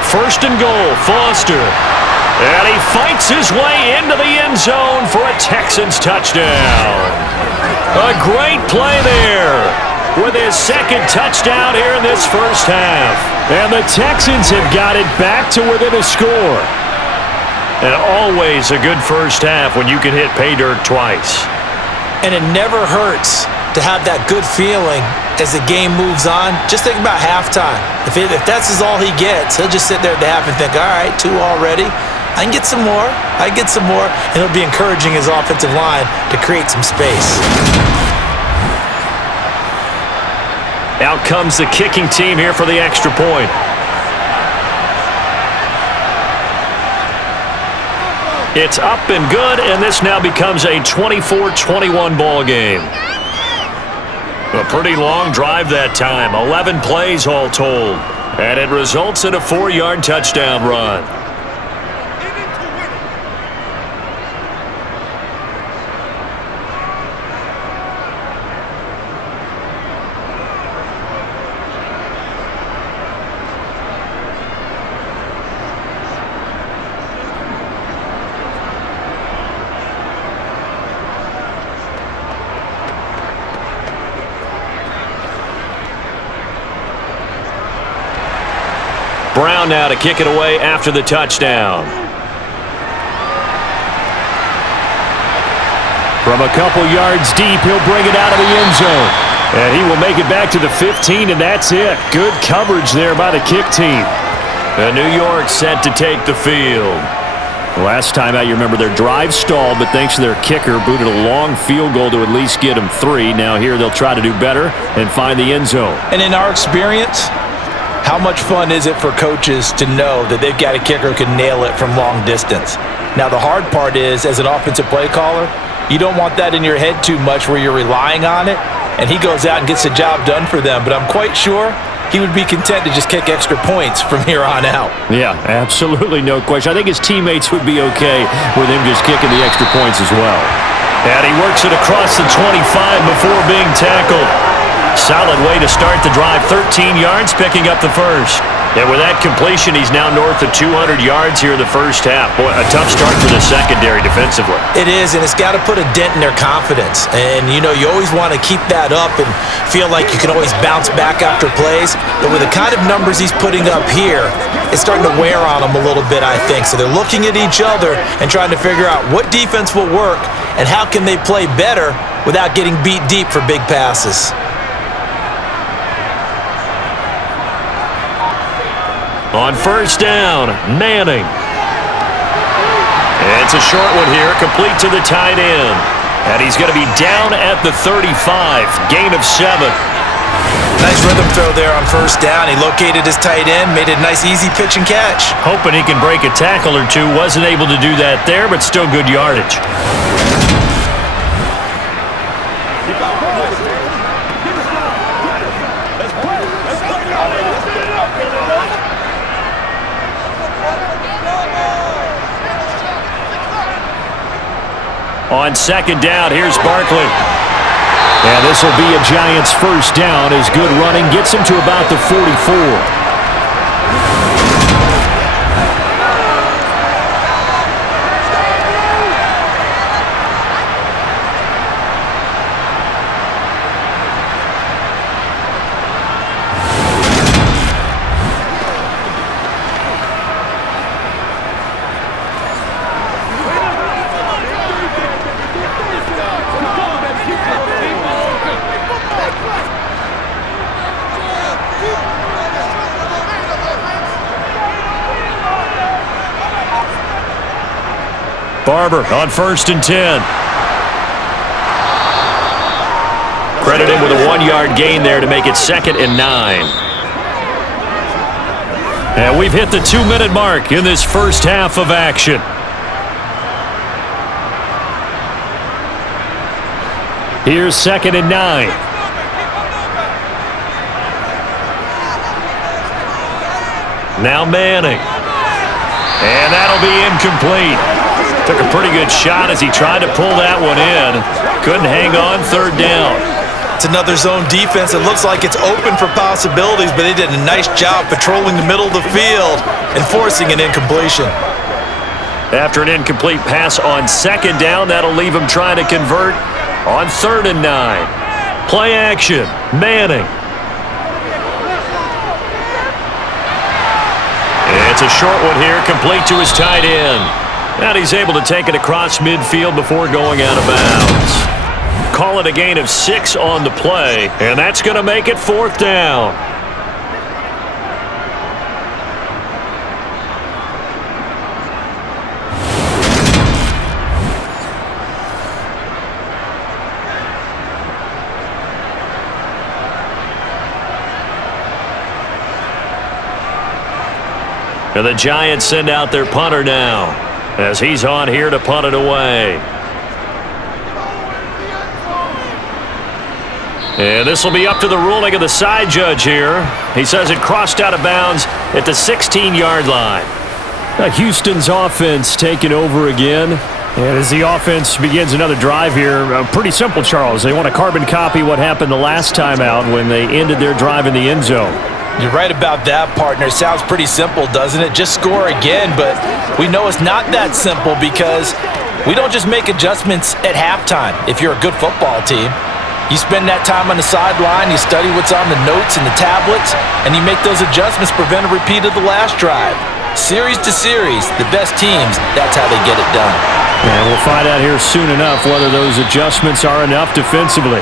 First and goal, Foster. And he fights his way into the end zone for a Texans touchdown. A great play there with his 2nd touchdown here in this first half. And the Texans have got it back to within a score. And always a good first half when you can hit pay dirt twice. And it never hurts to have that good feeling as the game moves on. Just think about halftime. If that's all he gets, he'll just sit there at the half and think, all right, 2 already. I can get some more. I can get some more. And he'll be encouraging his offensive line to create some space. Out comes the kicking team here for the extra point. It's up and good, and this now becomes a 24-21 ball game. A pretty long drive that time, 11 plays all told. And it results in a 4-yard touchdown run. Brown now to kick it away after the touchdown. From a couple yards deep, he'll bring it out of the end zone. And he will make it back to the 15, and that's it. Good coverage there by the kick team. And New York set to take the field. Last time out, you remember their drive stalled, but thanks to their kicker, booted a long field goal to at least get them 3. Now here they'll try to do better and find the end zone. And in our experience, how much fun is it for coaches to know that they've got a kicker who can nail it from long distance? Now the hard part is, as an offensive play caller, you don't want that in your head too much where you're relying on it, and he goes out and gets the job done for them. But I'm quite sure he would be content to just kick extra points from here on out. Yeah, absolutely no question. I think his teammates would be okay with him just kicking the extra points as well. And he works it across the 25 before being tackled. Solid way to start the drive. 13 yards, picking up the first. And with that completion, he's now north of 200 yards here in the first half. Boy, a tough start for the secondary defensively. It is, and it's got to put a dent in their confidence. And, you know, you always want to keep that up and feel like you can always bounce back after plays. But with the kind of numbers he's putting up here, it's starting to wear on them a little bit, I think. So they're looking at each other and trying to figure out what defense will work and how can they play better without getting beat deep for big passes. On first down, Manning. It's a short one here, complete to the tight end. And he's going to be down at the 35, gain of 7. Nice rhythm throw there on first down. He located his tight end, made it a nice easy pitch and catch. Hoping he can break a tackle or two. Wasn't able to do that there, but still good yardage. On second down, here's Barkley. And this will be a Giants first down as good running gets him to about the 44. Barber on first and 10. Credit him with a 1-yard gain there to make it 2nd and 9. And we've hit the 2-minute mark in this first half of action. Here's 2nd and 9. Now Manning. And that'll be incomplete. Took a pretty good shot as he tried to pull that one in. Couldn't hang on, 3rd down. It's another zone defense. It looks like it's open for possibilities, but they did a nice job patrolling the middle of the field and forcing an incompletion. After an incomplete pass on 2nd down, that'll leave him trying to convert on 3rd and 9. Play action, Manning. It's a short one here, complete to his tight end. And he's able to take it across midfield before going out of bounds. Call it a gain of 6 on the play, and that's going to make it 4th down. And the Giants send out their punter now, as he's on here to punt it away. And this will be up to the ruling of the side judge here. He says it crossed out of bounds at the 16-yard line. Houston's offense taking over again. And as the offense begins another drive here, pretty simple, Charles. They want to carbon copy what happened the last time out when they ended their drive in the end zone. You're right about that, partner. Sounds pretty simple, doesn't it? Just score again, but we know it's not that simple because we don't just make adjustments at halftime if you're a good football team. You spend that time on the sideline, you study what's on the notes and the tablets, and you make those adjustments to prevent a repeat of the last drive. Series to series, the best teams, that's how they get it done. And we'll find out here soon enough whether those adjustments are enough defensively.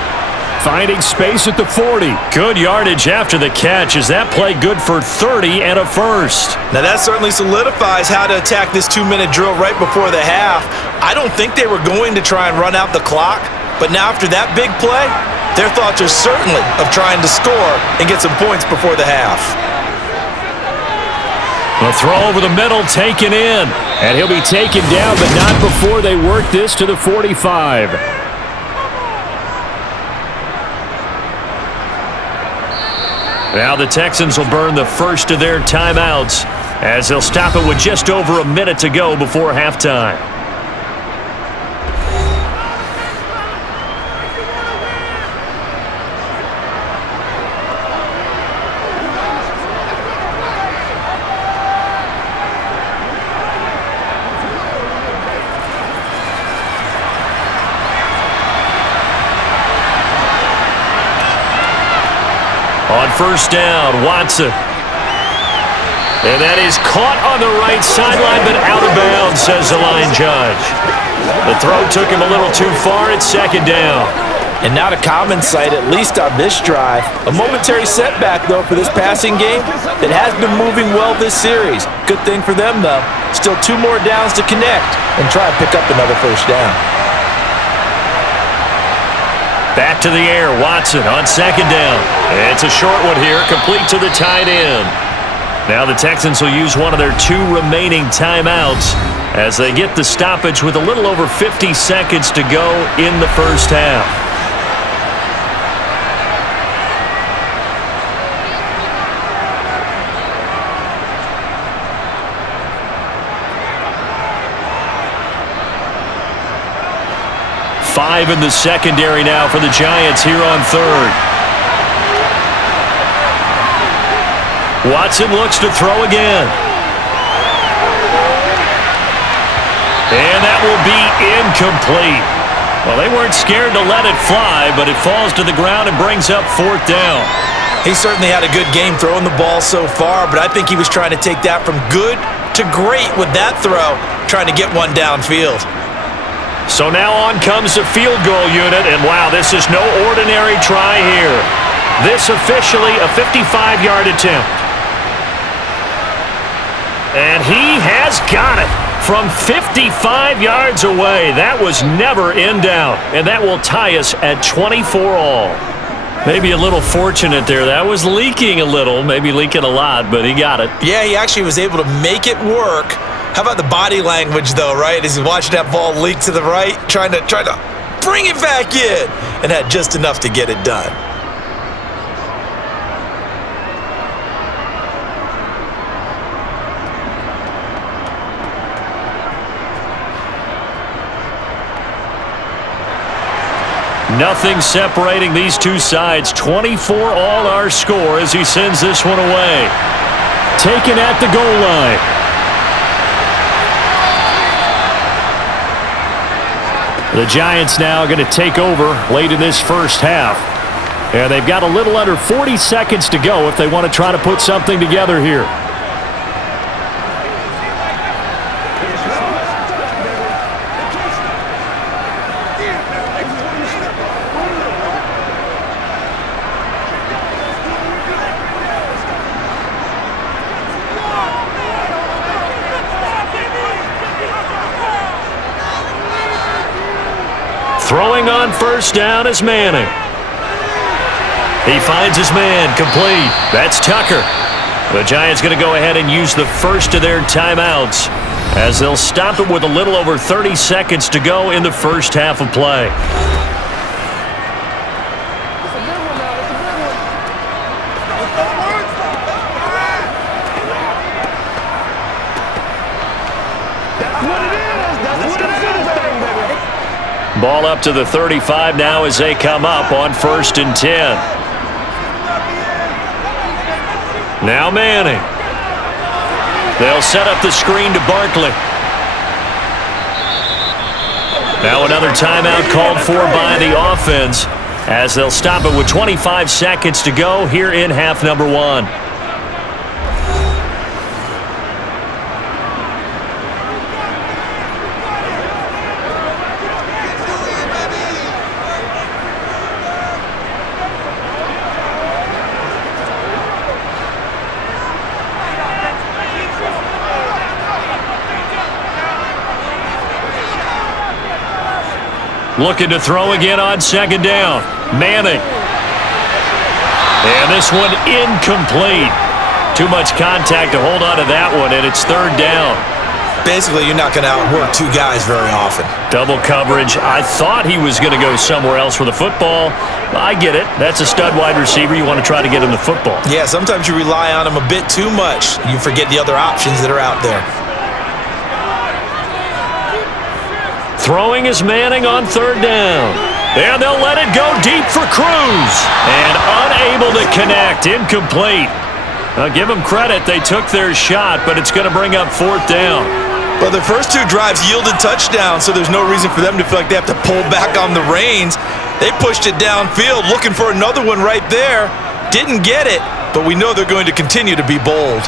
Finding space at the 40. Good yardage after the catch. Is that play good for 30 and a first? Now that certainly solidifies how to attack this 2-minute drill right before the half. I don't think they were going to try and run out the clock, but now after that big play, their thoughts are certainly of trying to score and get some points before the half. A throw over the middle taken in, and he'll be taken down, but not before they work this to the 45. Now the Texans will burn the first of their timeouts as they'll stop it with just over a minute to go before halftime. On first down, Watson. And that is caught on the right sideline, but out of bounds, says the line judge. The throw took him a little too far. It's second down. And not a common sight, at least on this drive. A momentary setback, though, for this passing game that has been moving well this series. Good thing for them, though. Still 2 more downs to connect and try and pick up another first down. Back to the air, Watson on second down. It's a short one here, complete to the tight end. Now the Texans will use one of their 2 remaining timeouts as they get the stoppage with a little over 50 seconds to go in the first half. Five in the secondary now for the Giants here on third. Watson looks to throw again. And that will be incomplete. Well, they weren't scared to let it fly, but it falls to the ground and brings up fourth down. He certainly had a good game throwing the ball so far, but I think he was trying to take that from good to great with that throw, trying to get one downfield. So now on comes the field goal unit, and wow, this is no ordinary try here. This officially a 55-yard attempt. And he has got it from 55 yards away. That was never in doubt, and that will tie us at 24 all. Maybe a little fortunate there. That was leaking a little, maybe leaking a lot, but he got it. Yeah, he actually was able to make it work. How about the body language, though, right? As he watched that ball leak to the right, trying to bring it back in, and had just enough to get it done. Nothing separating these two sides. 24 all our score as he sends this one away. Taken at the goal line. The Giants now going to take over late in this first half. And they've got a little under 40 seconds to go if they want to try to put something together here. Throwing on first down is Manning. He finds his man, complete. That's Tucker. The Giants going to go ahead and use the first of their timeouts as they'll stop it with a little over 30 seconds to go in the first half of play. Ball up to the 35 now as they come up on 1st and 10. Now Manning. They'll set up the screen to Barkley. Now another timeout called for by the offense as they'll stop it with 25 seconds to go here in half number 1. Looking to throw again on second down. Manning. And this one incomplete. Too much contact to hold on to that one, and it's third down. Basically, you're not going to outwork two guys very often. Double coverage. I thought he was going to go somewhere else for the football. I get it. That's a stud wide receiver. You want to try to get him the football. Yeah, sometimes you rely on him a bit too much. You forget the other options that are out there. Throwing is Manning on third down. And they'll let it go deep for Cruz. And unable to connect. Incomplete. I'll give them credit. They took their shot, but it's going to bring up fourth down. Well, their first two drives yielded touchdowns, so there's no reason for them to feel like they have to pull back on the reins. They pushed it downfield, looking for another one right there. Didn't get it, but we know they're going to continue to be bold.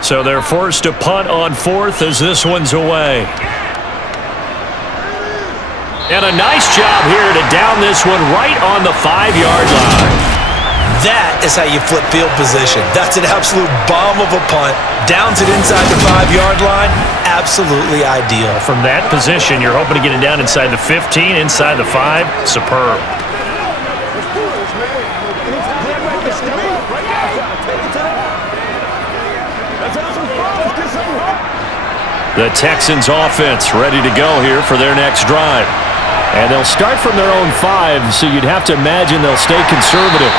So they're forced to punt on fourth as this one's away. And a nice job here to down this one right on the 5-yard line. That is how you flip field position. That's an absolute bomb of a punt. Downs it inside the 5-yard line. Absolutely ideal. From that position, you're hoping to get it down inside the 15, inside the 5. Superb. The Texans offense ready to go here for their next drive. And they'll start from their own 5, so you'd have to imagine they'll stay conservative.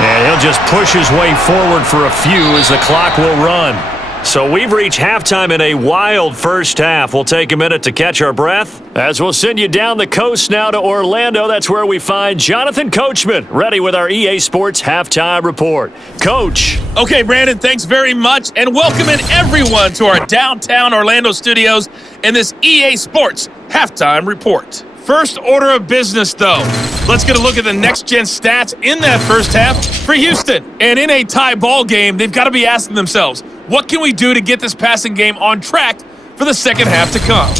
And he'll just push his way forward for a few as the clock will run. So we've reached halftime in a wild first half. We'll take a minute to catch our breath as we'll send you down the coast now to Orlando. That's where we find Jonathan Coachman, ready with our EA Sports Halftime Report. Coach. Okay, Brandon, thanks very much, and welcoming everyone to our downtown Orlando studios in this EA Sports Halftime Report. First order of business, though. Let's get a look at the next-gen stats in that first half for Houston. And in a tie ball game, they've got to be asking themselves, what can we do to get this passing game on track for the second half to come?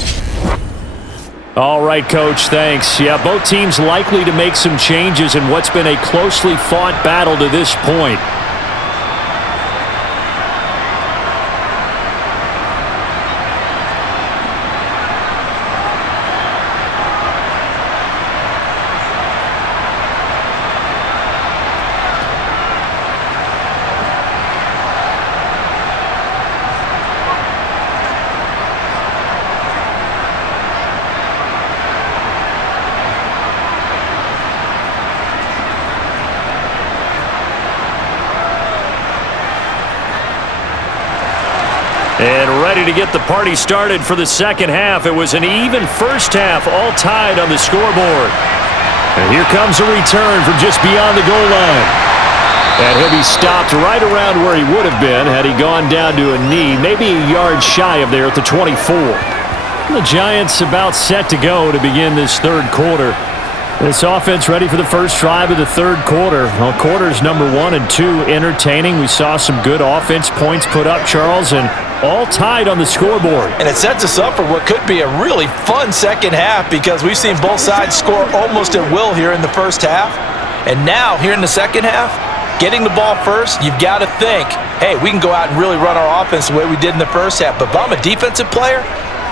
All right, Coach, thanks. Yeah, both teams likely to make some changes in what's been a closely fought battle to this point. And ready to get the party started for the second half. It was an even first half, all tied on the scoreboard. And here comes a return from just beyond the goal line. And he'll be stopped right around where he would have been had he gone down to a knee, maybe a yard shy of there at the 24. The Giants about set to go to begin this third quarter. This offense ready for the first drive of the third quarter. Well, quarters number 1 and 2 entertaining. We saw some good offense points put up, Charles, and all tied on the scoreboard. And it sets us up for what could be a really fun second half because we've seen both sides score almost at will here in the first half. And now, here in the second half, getting the ball first, you've got to think, hey, we can go out and really run our offense the way we did in the first half. But if I'm a defensive player,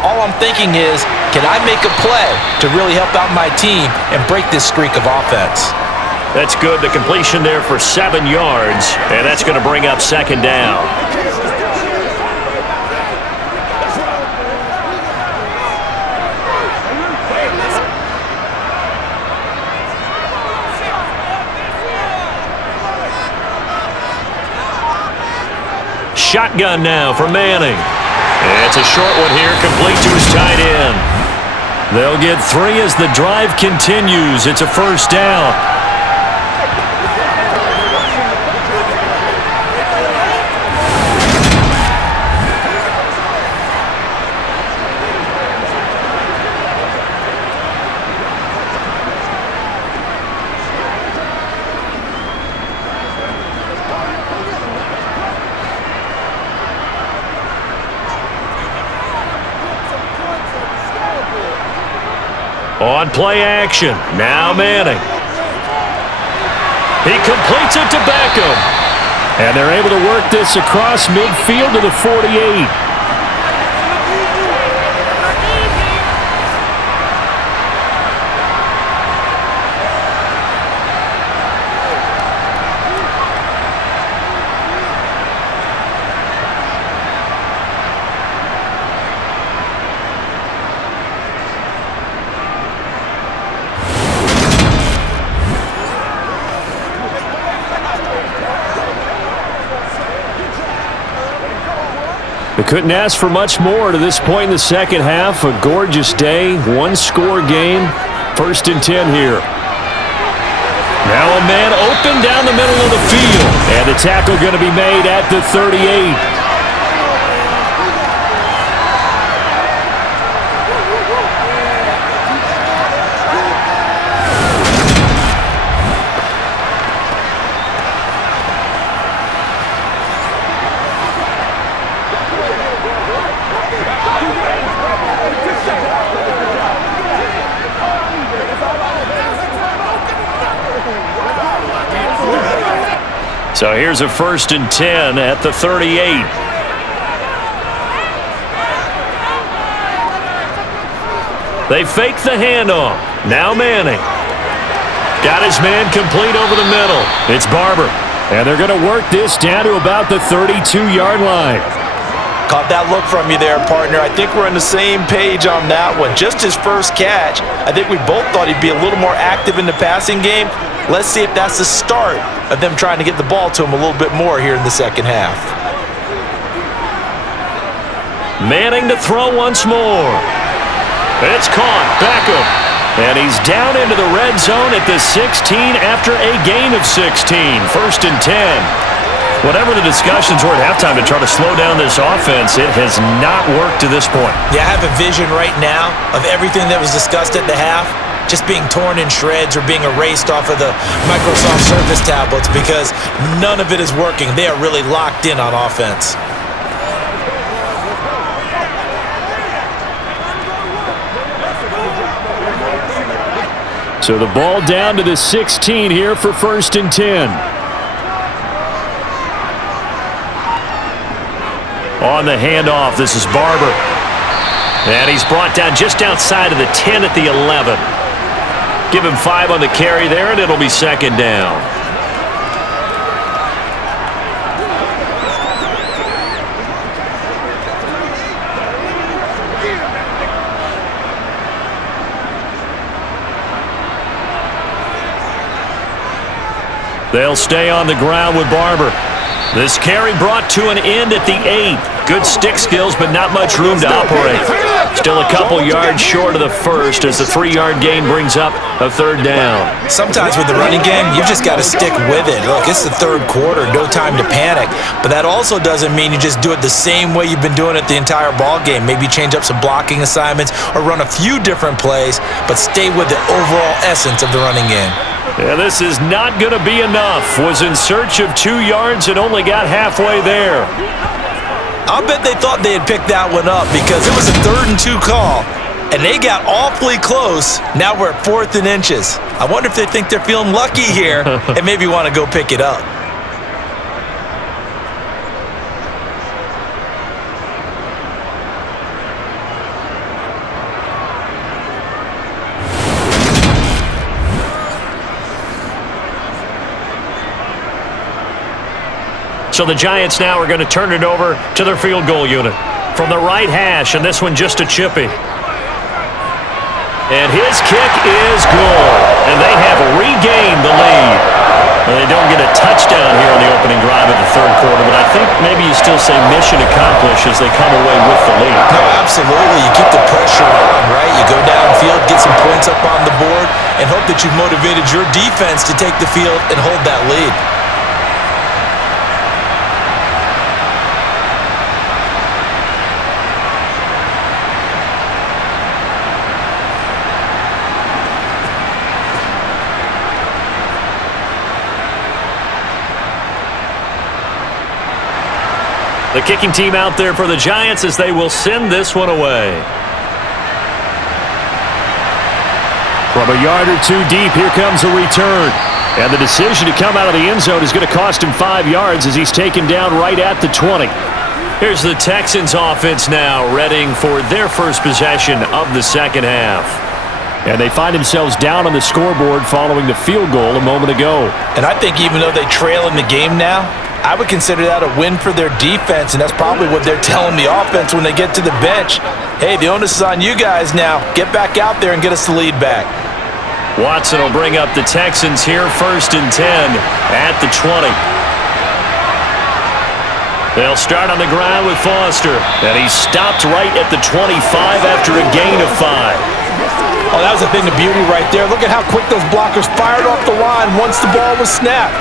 all I'm thinking is, can I make a play to really help out my team and break this streak of offense? That's good. The completion there for 7 yards, and that's going to bring up second down. Shotgun now for Manning. It's a short one here, complete to his tight end. They'll get 3 as the drive continues. It's a first down. On play action, now Manning. He completes it to Beckham. And they're able to work this across midfield to the 48. They couldn't ask for much more to this point in the second half. A gorgeous day, one-score game. 1st and 10 here. Now a man open down the middle of the field. And the tackle going to be made at the 38. So here's a 1st and 10 at the 38. They fake the handoff. Now Manning. Got his man complete over the middle. It's Barber. And they're going to work this down to about the 32-yard line. Caught that look from you there, partner. I think we're on the same page on that one. Just his first catch. I think we both thought he'd be a little more active in the passing game. Let's see if that's the start of them trying to get the ball to him a little bit more here in the second half. Manning to throw once more. It's caught. Beckham. And he's down into the red zone at the 16 after a gain of 16. 1st and 10. Whatever the discussions were at halftime to try to slow down this offense, it has not worked to this point. Yeah, I have a vision right now of everything that was discussed at the half just being torn in shreds or being erased off of the Microsoft Surface tablets because none of it is working. They are really locked in on offense. So the ball down to the 16 here for 1st and 10. On the handoff, this is Barber. And he's brought down just outside of the 10 at the 11. Give him 5 on the carry there, and it'll be 2nd down. They'll stay on the ground with Barber. This carry brought to an end at the 8. Good stick skills, but not much room to operate. Still a couple yards short of the first as the 3-yard gain brings up a 3rd down. Sometimes with the running game, you've just got to stick with it. Look, it's the 3rd quarter, no time to panic. But that also doesn't mean you just do it the same way you've been doing it the entire ball game. Maybe change up some blocking assignments or run a few different plays, but stay with the overall essence of the running game. Yeah, this is not going to be enough. Was in search of 2 yards and only got halfway there. I'll bet they thought they had picked that one up because it was a 3rd and 2 call, and they got awfully close. Now we're at 4th and inches. I wonder if they think they're feeling lucky here and maybe want to go pick it up. So the Giants now are going to turn it over to their field goal unit. From the right hash, and this one just a chippy. And his kick is good. And they have regained the lead. And they don't get a touchdown here on the opening drive of the 3rd quarter, but I think maybe you still say mission accomplished as they come away with the lead. No, absolutely. You keep the pressure on, right? You go downfield, get some points up on the board, and hope that you've motivated your defense to take the field and hold that lead. The kicking team out there for the Giants as they will send this one away. From a yard or 2 deep, here comes a return. And the decision to come out of the end zone is going to cost him 5 yards as he's taken down right at the 20. Here's the Texans offense now, readying for their first possession of the second half. And they find themselves down on the scoreboard following the field goal a moment ago. And I think even though they trail in the game now, I would consider that a win for their defense, and that's probably what they're telling the offense when they get to the bench. Hey, the onus is on you guys now. Get back out there and get us the lead back. Watson will bring up the Texans here, 1st and 10 at the 20. They'll start on the ground with Foster. And he stopped right at the 25 after a gain of 5. Oh, that was a thing of beauty right there. Look at how quick those blockers fired off the line once the ball was snapped.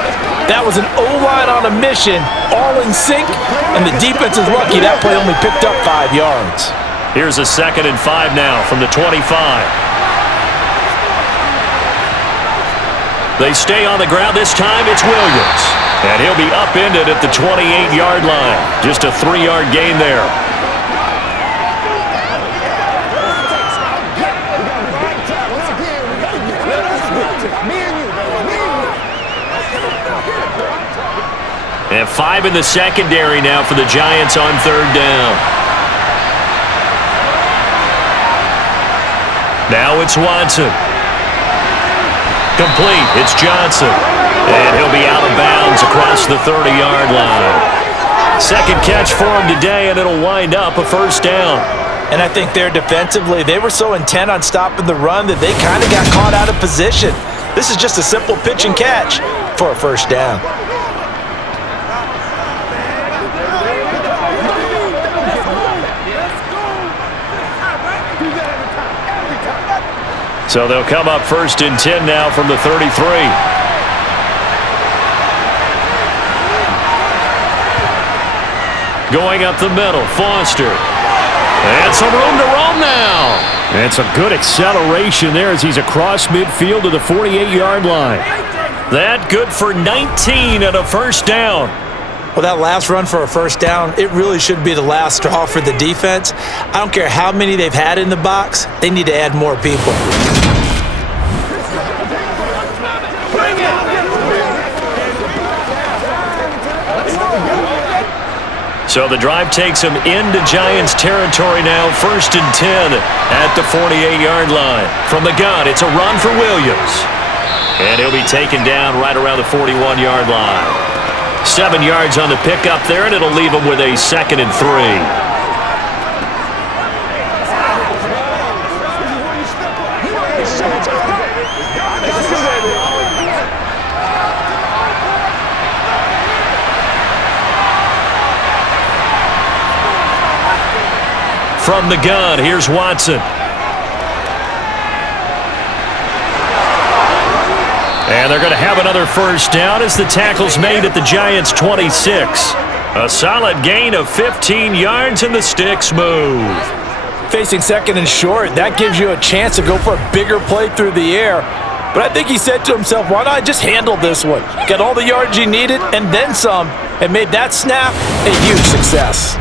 That was an O-line on a mission, all in sync, and the defense is lucky that play only picked up 5 yards. Here's a 2nd and 5 now from the 25. They stay on the ground. This time it's Williams. And he'll be upended at the 28-yard line. Just a 3-yard gain there. And 5 in the secondary now for the Giants on 3rd down. Now it's Watson. Complete. It's Johnson. And he'll be out of bounds across the 30-yard line. Second catch for him today, and it'll wind up a 1st down. And I think there defensively, they were so intent on stopping the run that they kind of got caught out of position. This is just a simple pitch and catch for a 1st down. So they'll come up 1st and 10 now from the 33. Going up the middle, Foster. And some room to roam now. And some good acceleration there as he's across midfield to the 48-yard line. That good for 19 and a 1st down. Well, that last run for a 1st down, it really should be the last straw for the defense. I don't care how many they've had in the box. They need to add more people. So the drive takes him into Giants territory now, 1st and 10 at the 48-yard line. From the gun, it's a run for Williams. And he'll be taken down right around the 41-yard line. 7 yards on the pickup there, and it'll leave him with a 2nd and 3. From the gun, here's Watson. And they're going to have another 1st down as the tackle's made at the Giants' 26. A solid gain of 15 yards, and the sticks move. Facing 2nd and short, that gives you a chance to go for a bigger play through the air. But I think he said to himself, why not just handle this one? Got all the yards you needed and then some, and made that snap a huge success.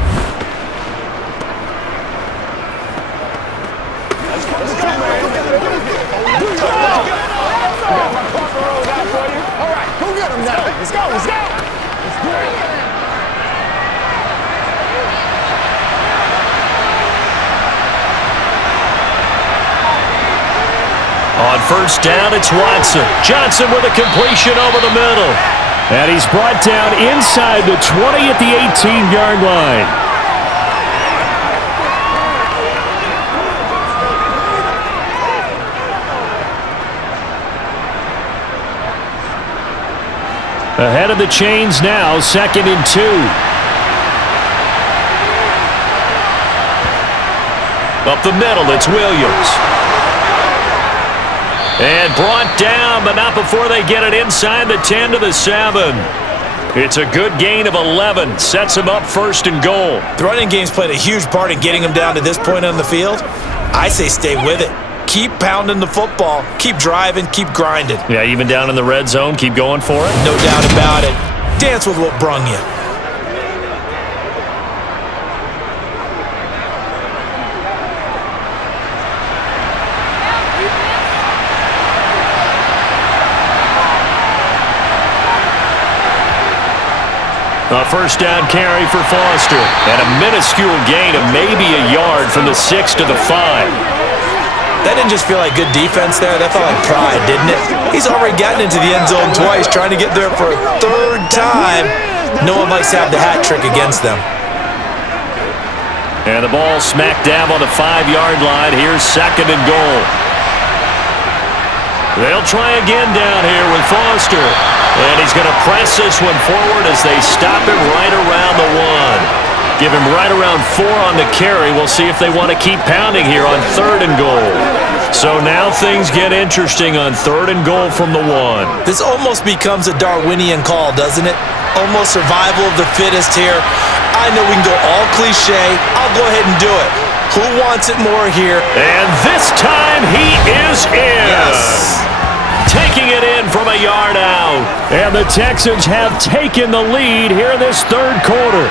On 1st down, it's Watson. Johnson with a completion over the middle. And he's brought down inside the 20 at the 18-yard line. Ahead of the chains now, 2nd and 2. Up the middle, it's Williams. And brought down, but not before they get it inside the 10 to the 7. It's a good gain of 11. Sets him up 1st and goal. The running game's played a huge part in getting him down to this point on the field. I say stay with it. Keep pounding the football. Keep driving. Keep grinding. Yeah, even down in the red zone, keep going for it. No doubt about it. Dance with what brung you. A 1st down carry for Foster. And a minuscule gain of maybe a yard from the 6 to the 5. That didn't just feel like good defense there. That felt like pride, didn't it? He's already gotten into the end zone twice, trying to get there for a 3rd time. No one likes to have the hat trick against them. And the ball smack dab on the 5-yard line. Here's 2nd and goal. They'll try again down here with Foster. And he's going to press this one forward as they stop him right around the 1. Give him right around 4 on the carry. We'll see if they want to keep pounding here on 3rd and goal. So now things get interesting on 3rd and goal from the 1. This almost becomes a Darwinian call, doesn't it? Almost survival of the fittest here. I know we can go all cliche. I'll go ahead and do it. Who wants it more here? And this time he is in. Yes. Taking it in from a yard out. And the Texans have taken the lead here in this 3rd quarter.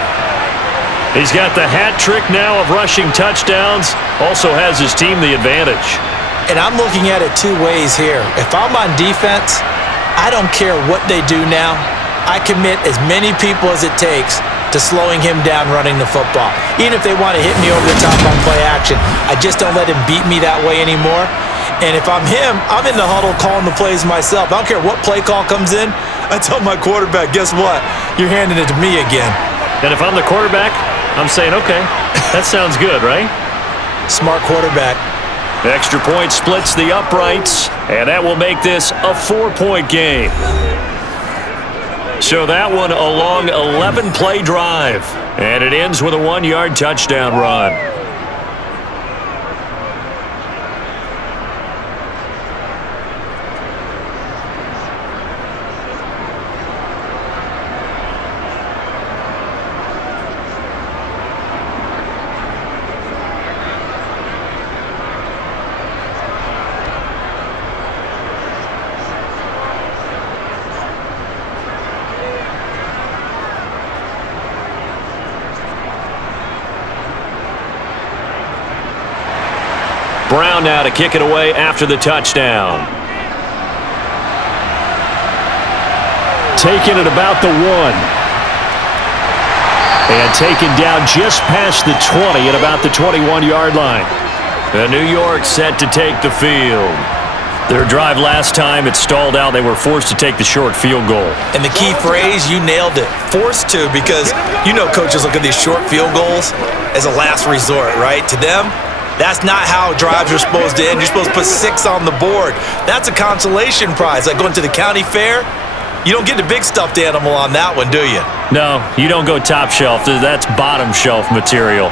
He's got the hat trick now of rushing touchdowns. Also has his team the advantage. And I'm looking at it 2 ways here. If I'm on defense, I don't care what they do now. I commit as many people as it takes to slowing him down running the football. Even if they want to hit me over the top on play action, I just don't let him beat me that way anymore. And if I'm him, I'm in the huddle calling the plays myself. I don't care what play call comes in. I tell my quarterback, guess what? You're handing it to me again. And if I'm the quarterback, I'm saying, okay, that sounds good, right? Smart quarterback. Extra point splits the uprights, and that will make this a 4-point game. So that one a long 11-play drive, and it ends with a 1-yard touchdown run. Brown now to kick it away after the touchdown. Taking it about the 1. And taken down just past the 20 at about the 21-yard line. And New York set to take the field. Their drive last time, it stalled out. They were forced to take the short field goal. And the key phrase, you nailed it. Forced to, because you know coaches look at these short field goals as a last resort, right? To them, that's not how drives are supposed to end. You're supposed to put 6 on the board. That's a consolation prize. Like going to the county fair, you don't get the big stuffed animal on that one, do you? No, you don't go top shelf. That's bottom shelf material.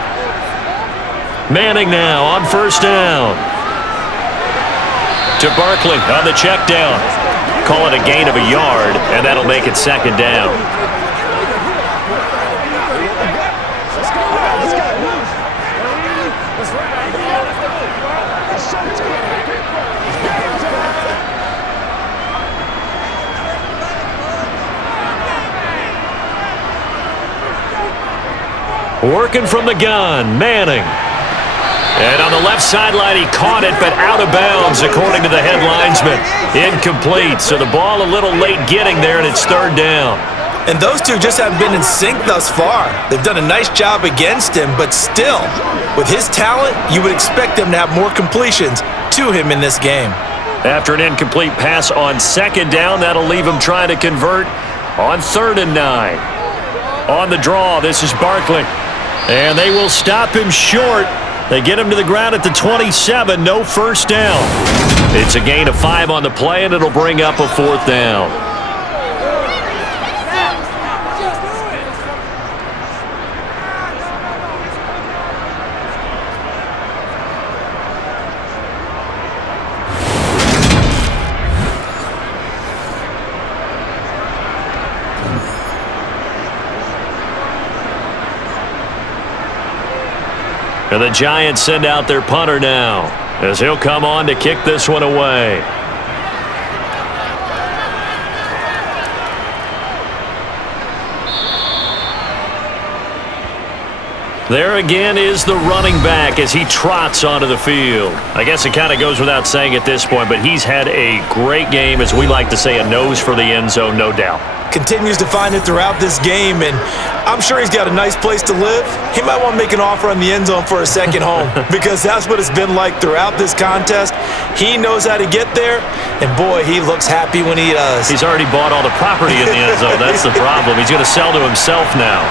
Manning now on 1st down. To Barkley on the check down. Call it a gain of a yard, and that'll make it 2nd down. Working from the gun, Manning. And on the left sideline, he caught it, but out of bounds, according to the head linesman. Incomplete, so the ball a little late getting there, and it's 3rd down. And those two just haven't been in sync thus far. They've done a nice job against him, but still, with his talent, you would expect them to have more completions to him in this game. After an incomplete pass on 2nd down, that'll leave him trying to convert on 3rd and 9. On the draw, this is Barkley. And they will stop him short. They get him to the ground at the 27, no 1st down. It's a gain of 5 on the play, and it'll bring up a 4th down. And the Giants send out their punter now, as he'll come on to kick this one away. There again is the running back as he trots onto the field. I guess it kind of goes without saying at this point, but he's had a great game, as we like to say, a nose for the end zone, no doubt. Continues to find it throughout this game, and I'm sure he's got a nice place to live. He might want to make an offer on the end zone for a second home, because that's what it's been like throughout this contest. He knows how to get there, and boy, he looks happy when he does. He's already bought all the property in the end zone. That's the problem. He's going to sell to himself now.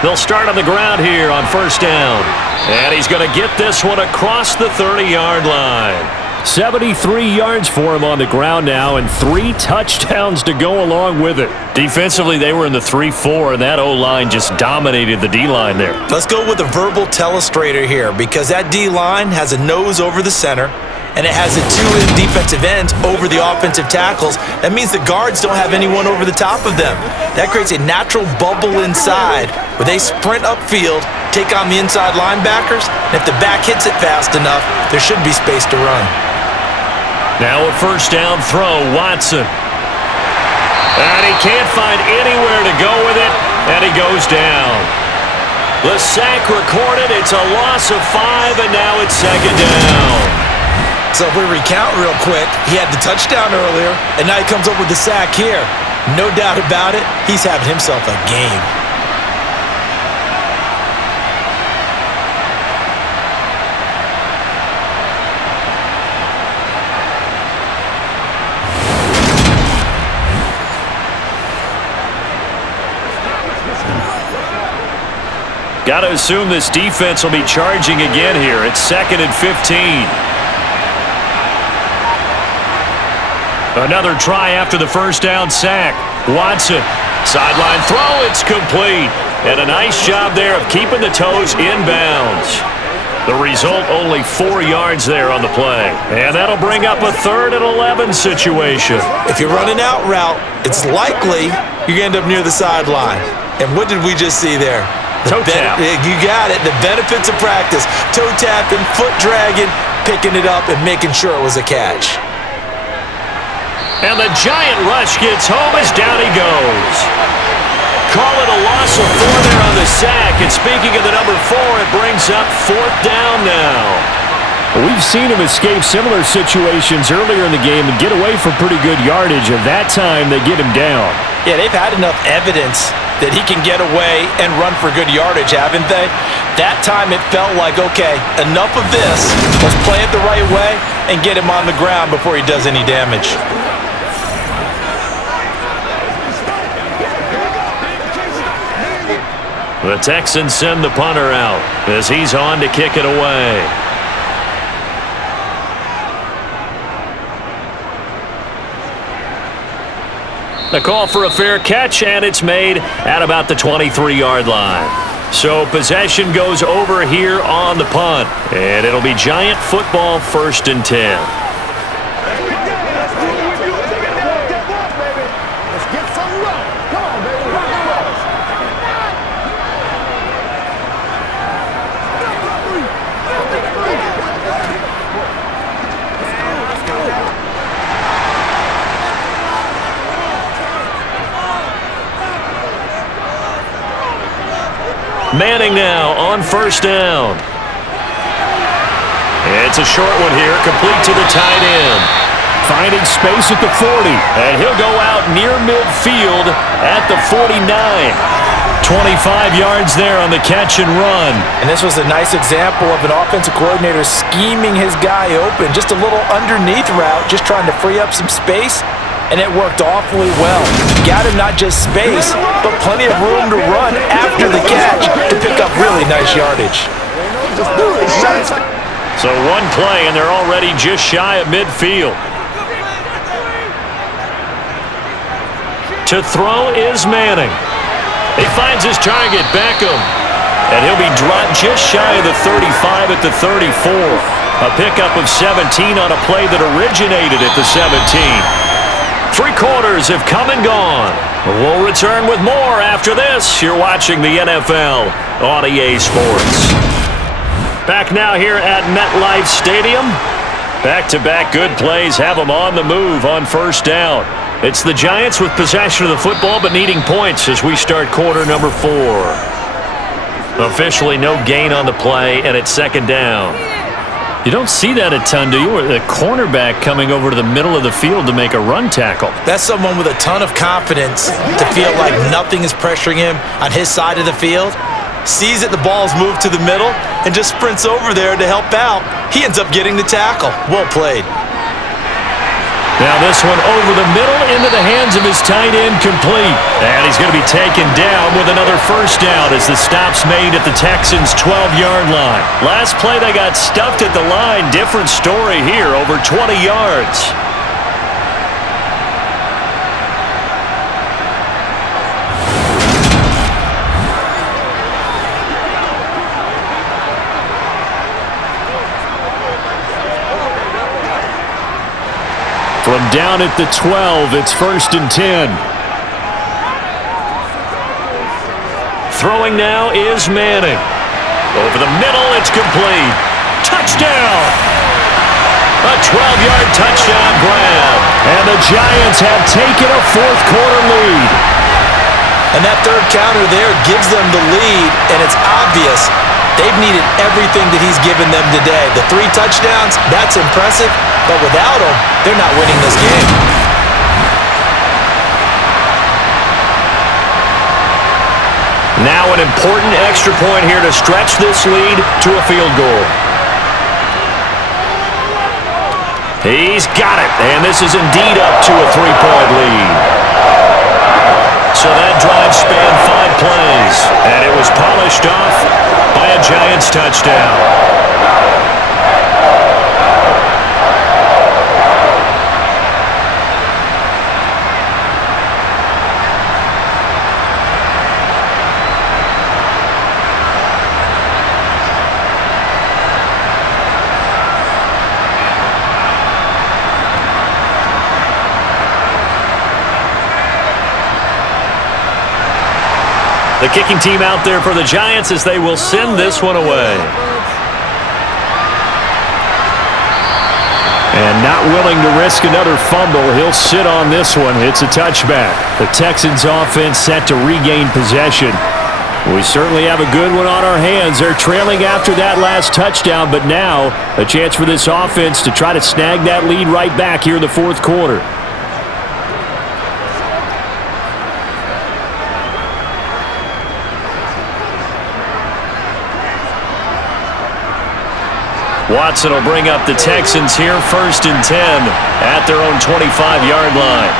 They'll start on the ground here on 1st down, and he's going to get this one across the 30-yard line. 73 yards for him on the ground now and 3 touchdowns to go along with it. Defensively, they were in the 3-4, and that O-line just dominated the D-line there. Let's go with a verbal telestrator here because that D-line has a nose over the center, and it has a 2 defensive ends over the offensive tackles. That means the guards don't have anyone over the top of them. That creates a natural bubble inside where they sprint upfield, take on the inside linebackers, and if the back hits it fast enough, there should be space to run. Now a first down throw, Watson. And he can't find anywhere to go with it, and he goes down. The sack recorded, it's a loss of 5, and now it's second down. So if we recount real quick, he had the touchdown earlier, and now he comes up with the sack here. No doubt about it, he's having himself a game. Got to assume this defense will be charging again here. It's 2nd and 15. Another try after the first down sack. Watson, sideline throw, it's complete. And a nice job there of keeping the toes inbounds. The result, only 4 yards there on the play. And that'll bring up a 3rd and 11 situation. If you're running out route, it's likely you're going to end up near the sideline. And what did we just see there? Toe tap. You got it. The benefits of practice. Toe tapping, foot dragging, picking it up, and making sure it was a catch. And the giant rush gets home as down he goes. Call it a loss of 4 there on the sack. And speaking of the number 4, it brings up 4th down now. We've seen him escape similar situations earlier in the game and get away from pretty good yardage. And that time, they get him down. Yeah, they've had enough evidence that he can get away and run for good yardage, haven't they? That time it felt like, okay, enough of this. Let's play it the right way and get him on the ground before he does any damage. The Texans send the punter out as he's on to kick it away. The call for a fair catch, and it's made at about the 23-yard line. So possession goes over here on the punt, and it'll be Giant football 1st and 10. Manning now on first down. It's a short one here, complete to the tight end. Finding space at the 40, and he'll go out near midfield at the 49. 25 yards there on the catch and run. And this was a nice example of an offensive coordinator scheming his guy open. Just a little underneath route, just trying to free up some space, and it worked awfully well. Got him not just space, but plenty of room to run after the catch to pick up really nice yardage. So one play, and they're already just shy of midfield. To throw is Manning. He finds his target, Beckham. And he'll be dropped just shy of the 35 at the 34. A pickup of 17 on a play that originated at the 17. 3 quarters have come and gone. We'll return with more after this. You're watching the NFL on EA Sports. Back now here at MetLife Stadium. Back-to-back good plays have them on the move on first down. It's the Giants with possession of the football but needing points as we start quarter number 4. Officially no gain on the play, and it's second down. You don't see that a ton, do you? The cornerback coming over to the middle of the field to make a run tackle. That's someone with a ton of confidence to feel like nothing is pressuring him on his side of the field. Sees that the ball's moved to the middle and just sprints over there to help out. He ends up getting the tackle. Well played. Now this one over the middle into the hands of his tight end, complete. And he's going to be taken down with another first down as the stop's made at the Texans' 12-yard line. Last play they got stuffed at the line. Different story here, over 20 yards. From down at the 12, it's 1st and 10. Throwing now is Manning. Over the middle, it's complete. Touchdown! A 12-yard touchdown grab. And the Giants have taken a fourth-quarter lead. And that third counter there gives them the lead, and it's obvious they've needed everything that he's given them today. The 3 touchdowns, that's impressive, but without him, they're not winning this game. Now an important extra point here to stretch this lead to a field goal. He's got it, and this is indeed up to a 3-point lead. So that drive spanned 5 plays, and it was polished off by a Giants touchdown. The kicking team out there for the Giants as they will send this one away. And not willing to risk another fumble, he'll sit on this one. It's a touchback. The Texans offense set to regain possession. We certainly have a good one on our hands. They're trailing after that last touchdown, but now a chance for this offense to try to snag that lead right back here in the fourth quarter. Watson will bring up the Texans here, 1st and 10 at their own 25-yard line.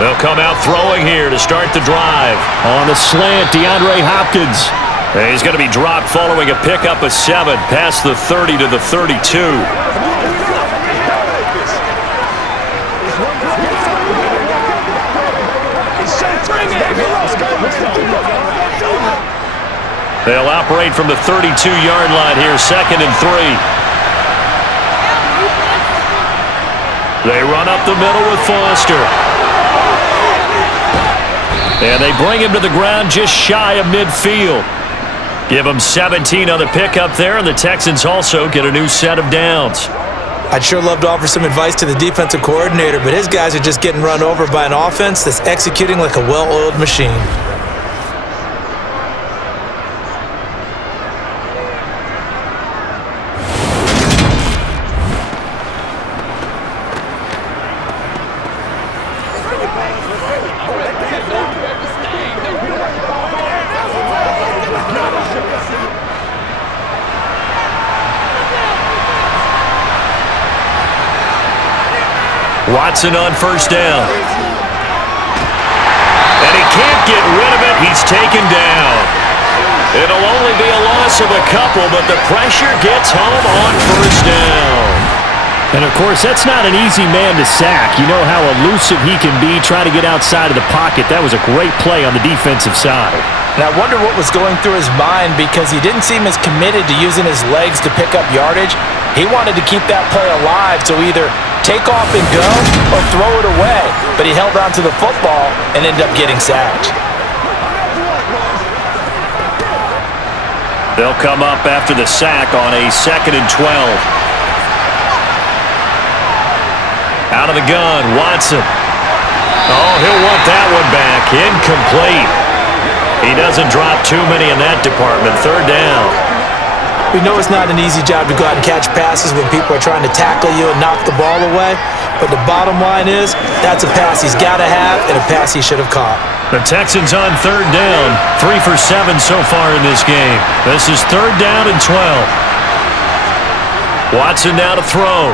They'll come out throwing here to start the drive. On the slant, DeAndre Hopkins. And he's going to be dropped following a pickup of 7 past the 30 to the 32. They'll operate from the 32-yard line here, 2nd and 3. They run up the middle with Foster. And they bring him to the ground just shy of midfield. Give him 17 on the pickup there, and the Texans also get a new set of downs. I'd sure love to offer some advice to the defensive coordinator, but his guys are just getting run over by an offense that's executing like a well-oiled machine. Watson on 1st down. And he can't get rid of it. He's taken down. It'll only be a loss of a couple, but the pressure gets home on 1st down. And, of course, that's not an easy man to sack. You know how elusive he can be trying to get outside of the pocket. That was a great play on the defensive side. And I wonder what was going through his mind because he didn't seem as committed to using his legs to pick up yardage. He wanted to keep that play alive, so either take off and go or throw it away. But he held on to the football and ended up getting sacked. They'll come up after the sack on a 2nd and 12. Out of the gun, Watson. Oh, he'll want that one back. Incomplete. He doesn't drop too many in that department. 3rd down. We know it's not an easy job to go out and catch passes when people are trying to tackle you and knock the ball away, but the bottom line is that's a pass he's got to have and a pass he should have caught. The Texans on 3rd down, 3 for 7 so far in this game. This is 3rd down and 12. Watson now to throw.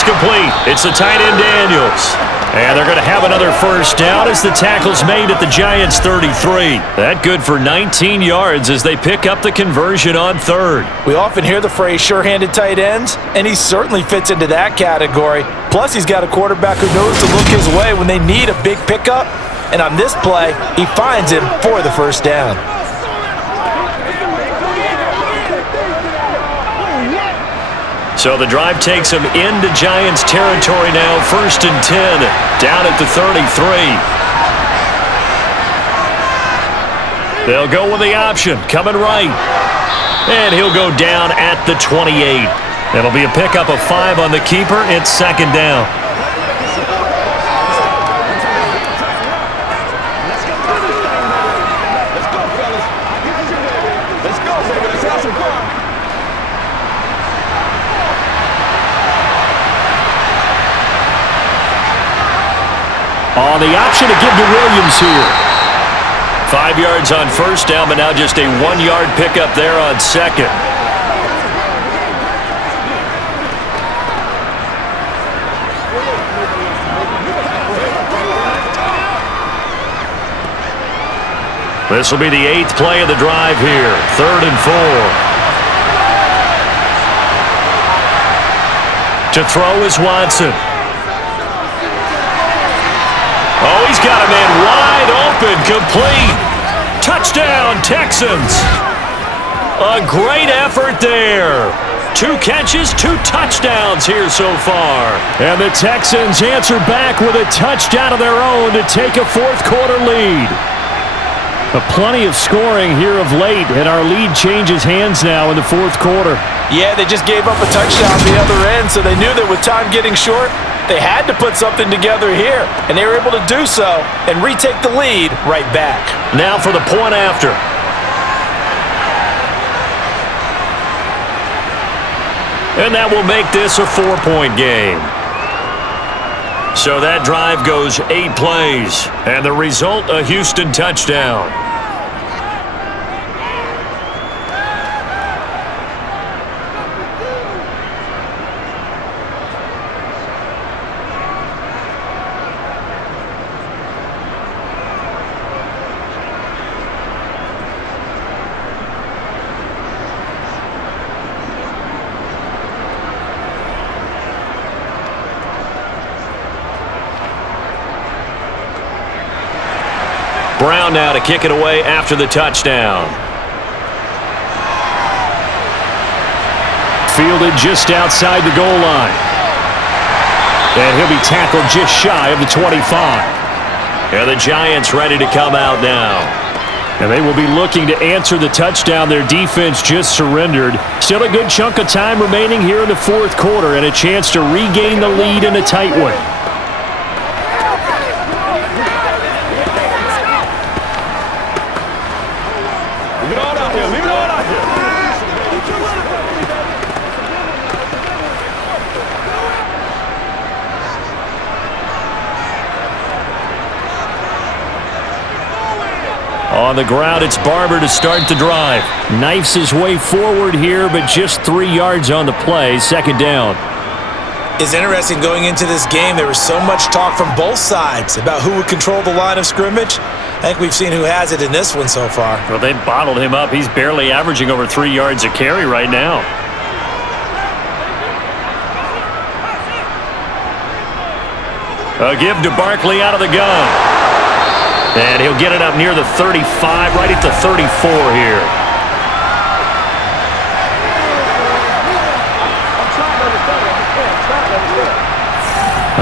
It's complete. It's the tight end Daniels. And they're going to have another first down as the tackle's made at the Giants' 33. That good for 19 yards as they pick up the conversion on third. We often hear the phrase sure-handed tight ends, and he certainly fits into that category. Plus, he's got a quarterback who knows to look his way when they need a big pickup. And on this play, he finds him for the first down. So the drive takes them into Giants territory now, 1st and 10, down at the 33. They'll go with the option, coming right. And he'll go down at the 28. It'll be a pickup of 5 on the keeper. It's 2nd down. On the option to give to Williams here. 5 yards on first down, but now just a 1-yard pickup there on second. This will be the 8th play of the drive here. 3rd and 4. To throw is Watson. Oh, he's got a man wide open, complete. Touchdown, Texans. A great effort there. 2 catches, 2 touchdowns here so far. And the Texans answer back with a touchdown of their own to take a 4th quarter lead. Plenty of scoring here of late, and our lead changes hands now in the 4th quarter. Yeah, they just gave up a touchdown on the other end, so they knew that with time getting short, they had to put something together here, and they were able to do so and retake the lead right back. Now for the point after. And that will make this a 4-point game. So that drive goes 8 plays, and the result, a Houston touchdown. Brown now to kick it away after the touchdown. Fielded just outside the goal line. And he'll be tackled just shy of the 25. And the Giants ready to come out now. And they will be looking to answer the touchdown their defense just surrendered. Still a good chunk of time remaining here in the 4th quarter and a chance to regain the lead in a tight one. On the ground, it's Barber to start the drive. Knifes his way forward here, but just 3 yards on the play. 2nd down. It's interesting going into this game. There was so much talk from both sides about who would control the line of scrimmage. I think we've seen who has it in this one so far. Well, they bottled him up. He's barely averaging over 3 yards a carry right now. A give to Barkley out of the gun. And he'll get it up near the 35, right at the 34 here.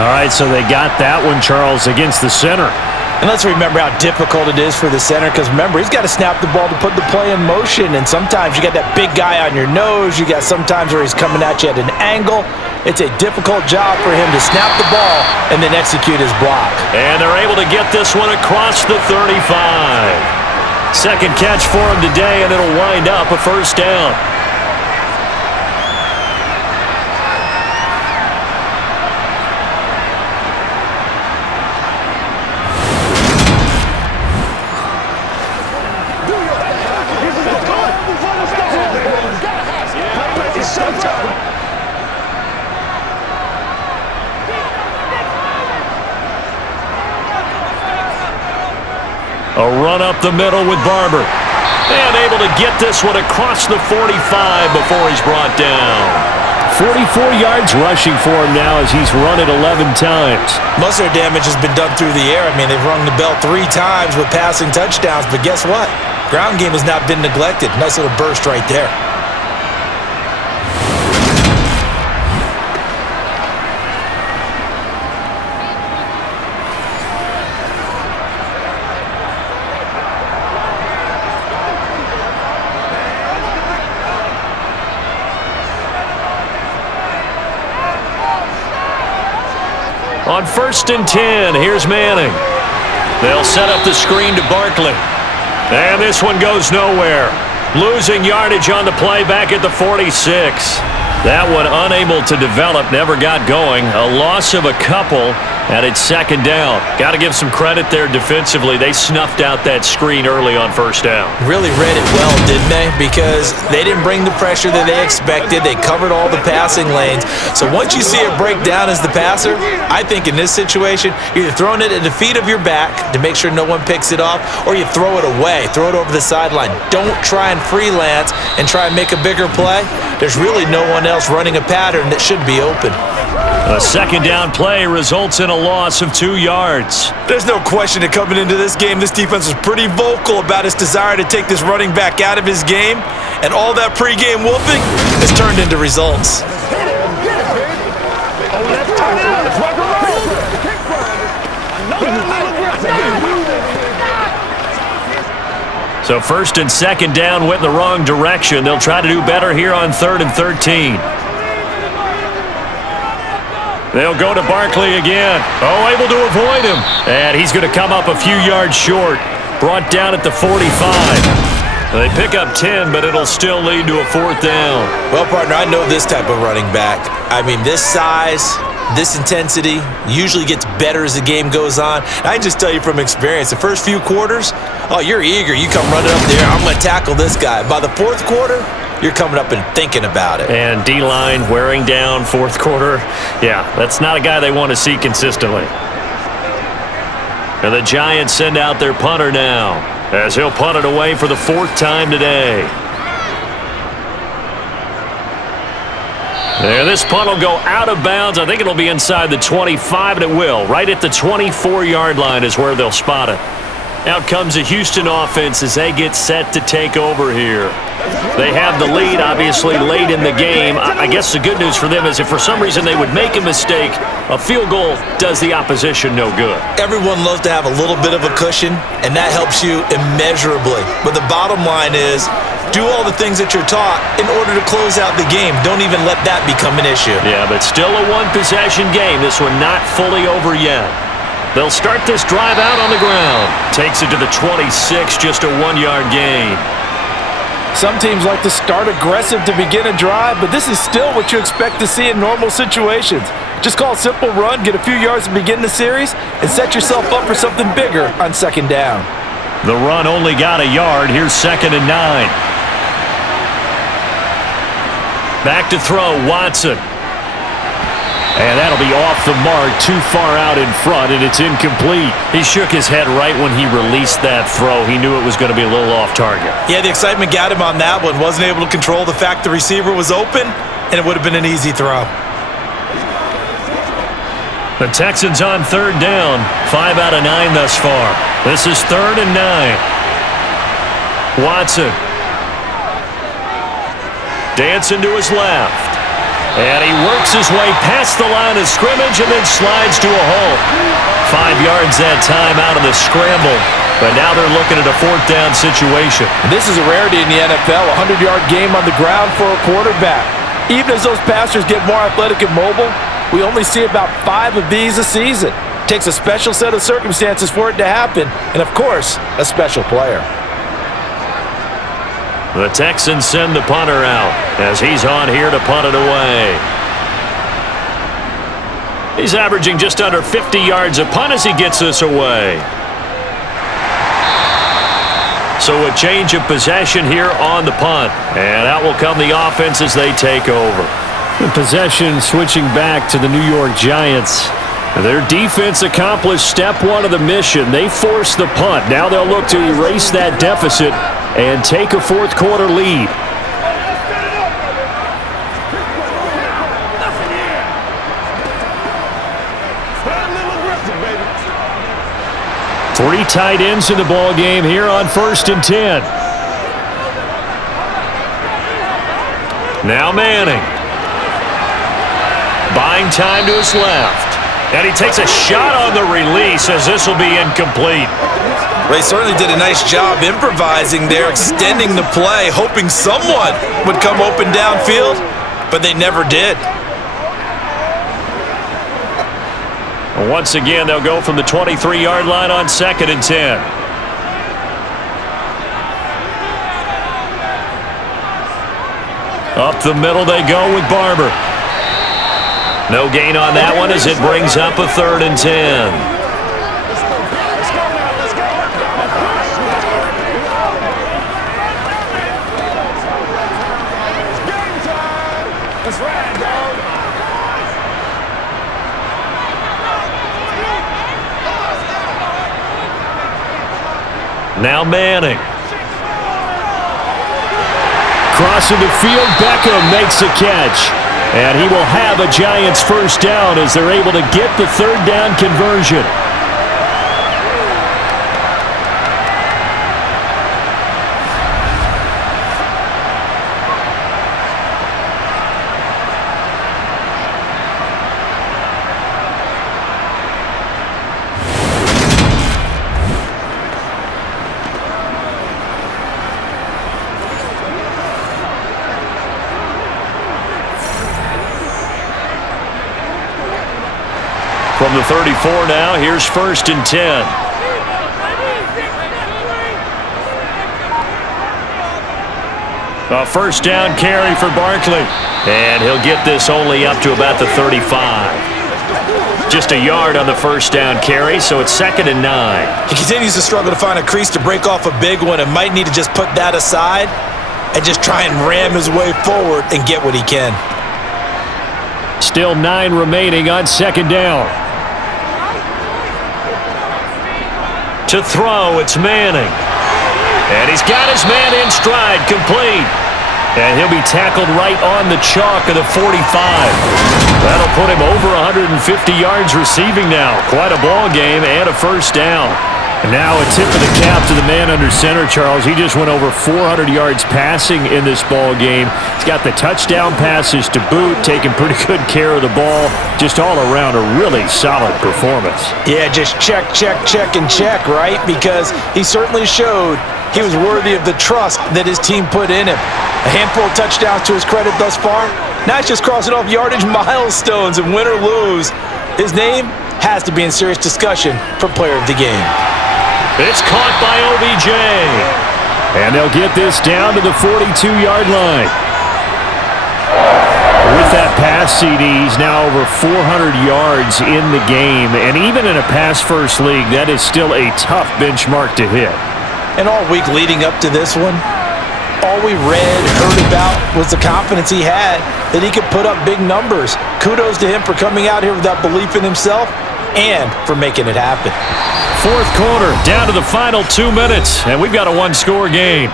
All right, so they got that one, Charles, against the center. And let's remember how difficult it is for the center, because remember, he's got to snap the ball to put the play in motion, and sometimes you got that big guy on your nose. You got sometimes where he's coming at you at an angle. It's a difficult job for him to snap the ball and then execute his block. And they're able to get this one across the 35. Second catch for him today, and it'll wind up a first down. up the middle with Barber. And able to get this one across the 45 before he's brought down. 44 yards rushing for him now as he's run it 11 times. Most of their damage has been done through the air. I mean, they've rung the bell 3 times with passing touchdowns, but guess what? Ground game has not been neglected. Nice little burst right there. On 1st and 10, here's Manning. They'll set up the screen to Barkley. And this one goes nowhere. Losing yardage on the play back at the 46. That one unable to develop, never got going. A loss of a couple, and it's 2nd down. Got to give some credit there defensively. They snuffed out that screen early on 1st down. Really read it well, didn't they? Because they didn't bring the pressure that they expected. They covered all the passing lanes. So once you see it break down as the passer, I think in this situation, you're either throwing it at the feet of your back to make sure no one picks it off, or you throw it away, throw it over the sideline. Don't try and freelance and try and make a bigger play. There's really no one else running a pattern that should be open. A 2nd down play results in a loss of 2 yards. There's no question that coming into this game, this defense was pretty vocal about its desire to take this running back out of his game, and all that pregame whooping has turned into results. So 1st and 2nd down went in the wrong direction. They'll try to do better here on 3rd and 13. They'll go to Barkley again. Oh, able to avoid him. And he's going to come up a few yards short. Brought down at the 45. They pick up 10, but it'll still lead to a 4th down. Well, partner, I know this type of running back. I mean, this size, this intensity usually gets better as the game goes on. And I can just tell you from experience, the first few quarters, oh, you're eager. You come running up there, I'm going to tackle this guy. By the 4th quarter, you're coming up and thinking about it. And D-line wearing down 4th quarter. Yeah, that's not a guy they want to see consistently. And the Giants send out their punter now, as he'll punt it away for the 4th time today. There, this punt will go out of bounds. I think it'll be inside the 25, and it will. Right at the 24-yard line is where they'll spot it. Out comes the Houston offense as they get set to take over here. They have the lead, obviously, late in the game. I guess the good news for them is if for some reason they would make a mistake, a field goal does the opposition no good. Everyone loves to have a little bit of a cushion, and that helps you immeasurably. But the bottom line is, do all the things that you're taught in order to close out the game. Don't even let that become an issue. Yeah, but still a one-possession game. This one not fully over yet. They'll start this drive out on the ground. Takes it to the 26, just a 1-yard gain. Some teams like to start aggressive to begin a drive, but this is still what you expect to see in normal situations. Just call a simple run, get a few yards to begin the series, and set yourself up for something bigger on 2nd down. The run only got a yard. Here's 2nd and 9. Back to throw, Watson. And that'll be off the mark, too far out in front, and it's incomplete. He shook his head right when he released that throw. He knew it was going to be a little off target. Yeah, the excitement got him on that one. Wasn't able to control the fact the receiver was open, and it would have been an easy throw. The Texans on 3rd down, 5 out of 9 thus far. This is 3rd and 9. Watson. Dancing to his left. And he works his way past the line of scrimmage and then slides to a halt. 5 yards that time out of the scramble. But now they're looking at a 4th down situation. This is a rarity in the NFL, a 100-yard game on the ground for a quarterback. Even as those passers get more athletic and mobile, we only see about 5 of these a season. It takes a special set of circumstances for it to happen, and of course, a special player. The Texans send the punter out as he's on here to punt it away. He's averaging just under 50 yards a punt as he gets this away. So a change of possession here on the punt. And out will come the offense as they take over. The possession switching back to the New York Giants. Their defense accomplished step one of the mission. They forced the punt. Now they'll look to erase that deficit and take a fourth quarter lead. Three tight ends in the ball game here on 1st and 10. Now Manning. Buying time to his left. And he takes a shot on the release as this will be incomplete. Well, he certainly did a nice job improvising there, extending the play, hoping someone would come open downfield, but they never did. Once again, they'll go from the 23-yard line on 2nd and 10. Up the middle they go with Barber. No gain on that one as it brings up a 3rd and 10. Now Manning. Crossing the field, Beckham makes a catch. And he will have a Giants first down as they're able to get the 3rd down conversion. From the 34 now, here's 1st and 10. A first down carry for Barkley. And he'll get this only up to about the 35. Just a yard on the first down carry, so it's 2nd and 9. He continues to struggle to find a crease to break off a big one and might need to just put that aside and just try and ram his way forward and get what he can. Still 9 remaining on 2nd down. To throw, it's Manning. And he's got his man in stride, complete. And he'll be tackled right on the chalk of the 45. That'll put him over 150 yards receiving now. Quite a ball game and a first down. And now a tip of the cap to the man under center, Charles. He just went over 400 yards passing in this ball game. He's got the touchdown passes to boot, taking pretty good care of the ball. Just all around a really solid performance. Yeah, just check, and check, right? Because he certainly showed he was worthy of the trust that his team put in him. A handful of touchdowns to his credit thus far. Now he's just crossing off yardage milestones, and win or lose, his name has to be in serious discussion for player of the game. It's caught by OBJ. And they'll get this down to the 42-yard line. With that pass CD, he's now over 400 yards in the game. And even in a pass-first league, that is still a tough benchmark to hit. And all week leading up to this one, all we read, heard about was the confidence he had that he could put up big numbers. Kudos to him for coming out here with that belief in himself and for making it happen. Fourth quarter, down to the final 2 minutes, and we've got a one-score game.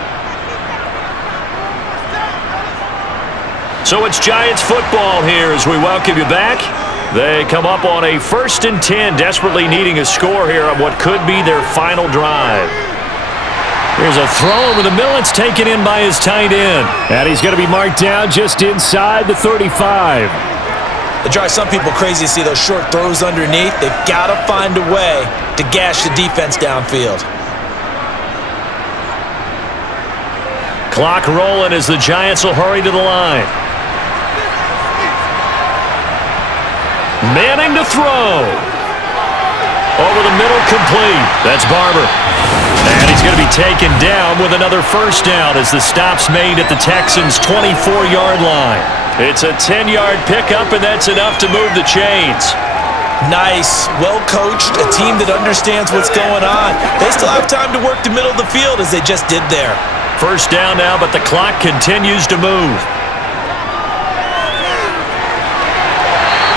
So it's Giants football here as we welcome you back. They come up on a 1st and 10, desperately needing a score here on what could be their final drive. Here's a throw over the middle. It's taken in by his tight end. And he's going to be marked down just inside the 35. It drives some people crazy to see those short throws underneath. They've got to find a way to gash the defense downfield. Clock rolling as the Giants will hurry to the line. Manning to throw. Over the middle, complete. That's Barber. And he's going to be taken down with another first down as the stop's made at the Texans' 24-yard line. It's a 10-yard pickup, and that's enough to move the chains. Nice, well-coached, a team that understands what's going on. They still have time to work the middle of the field as they just did there. First down now, but the clock continues to move.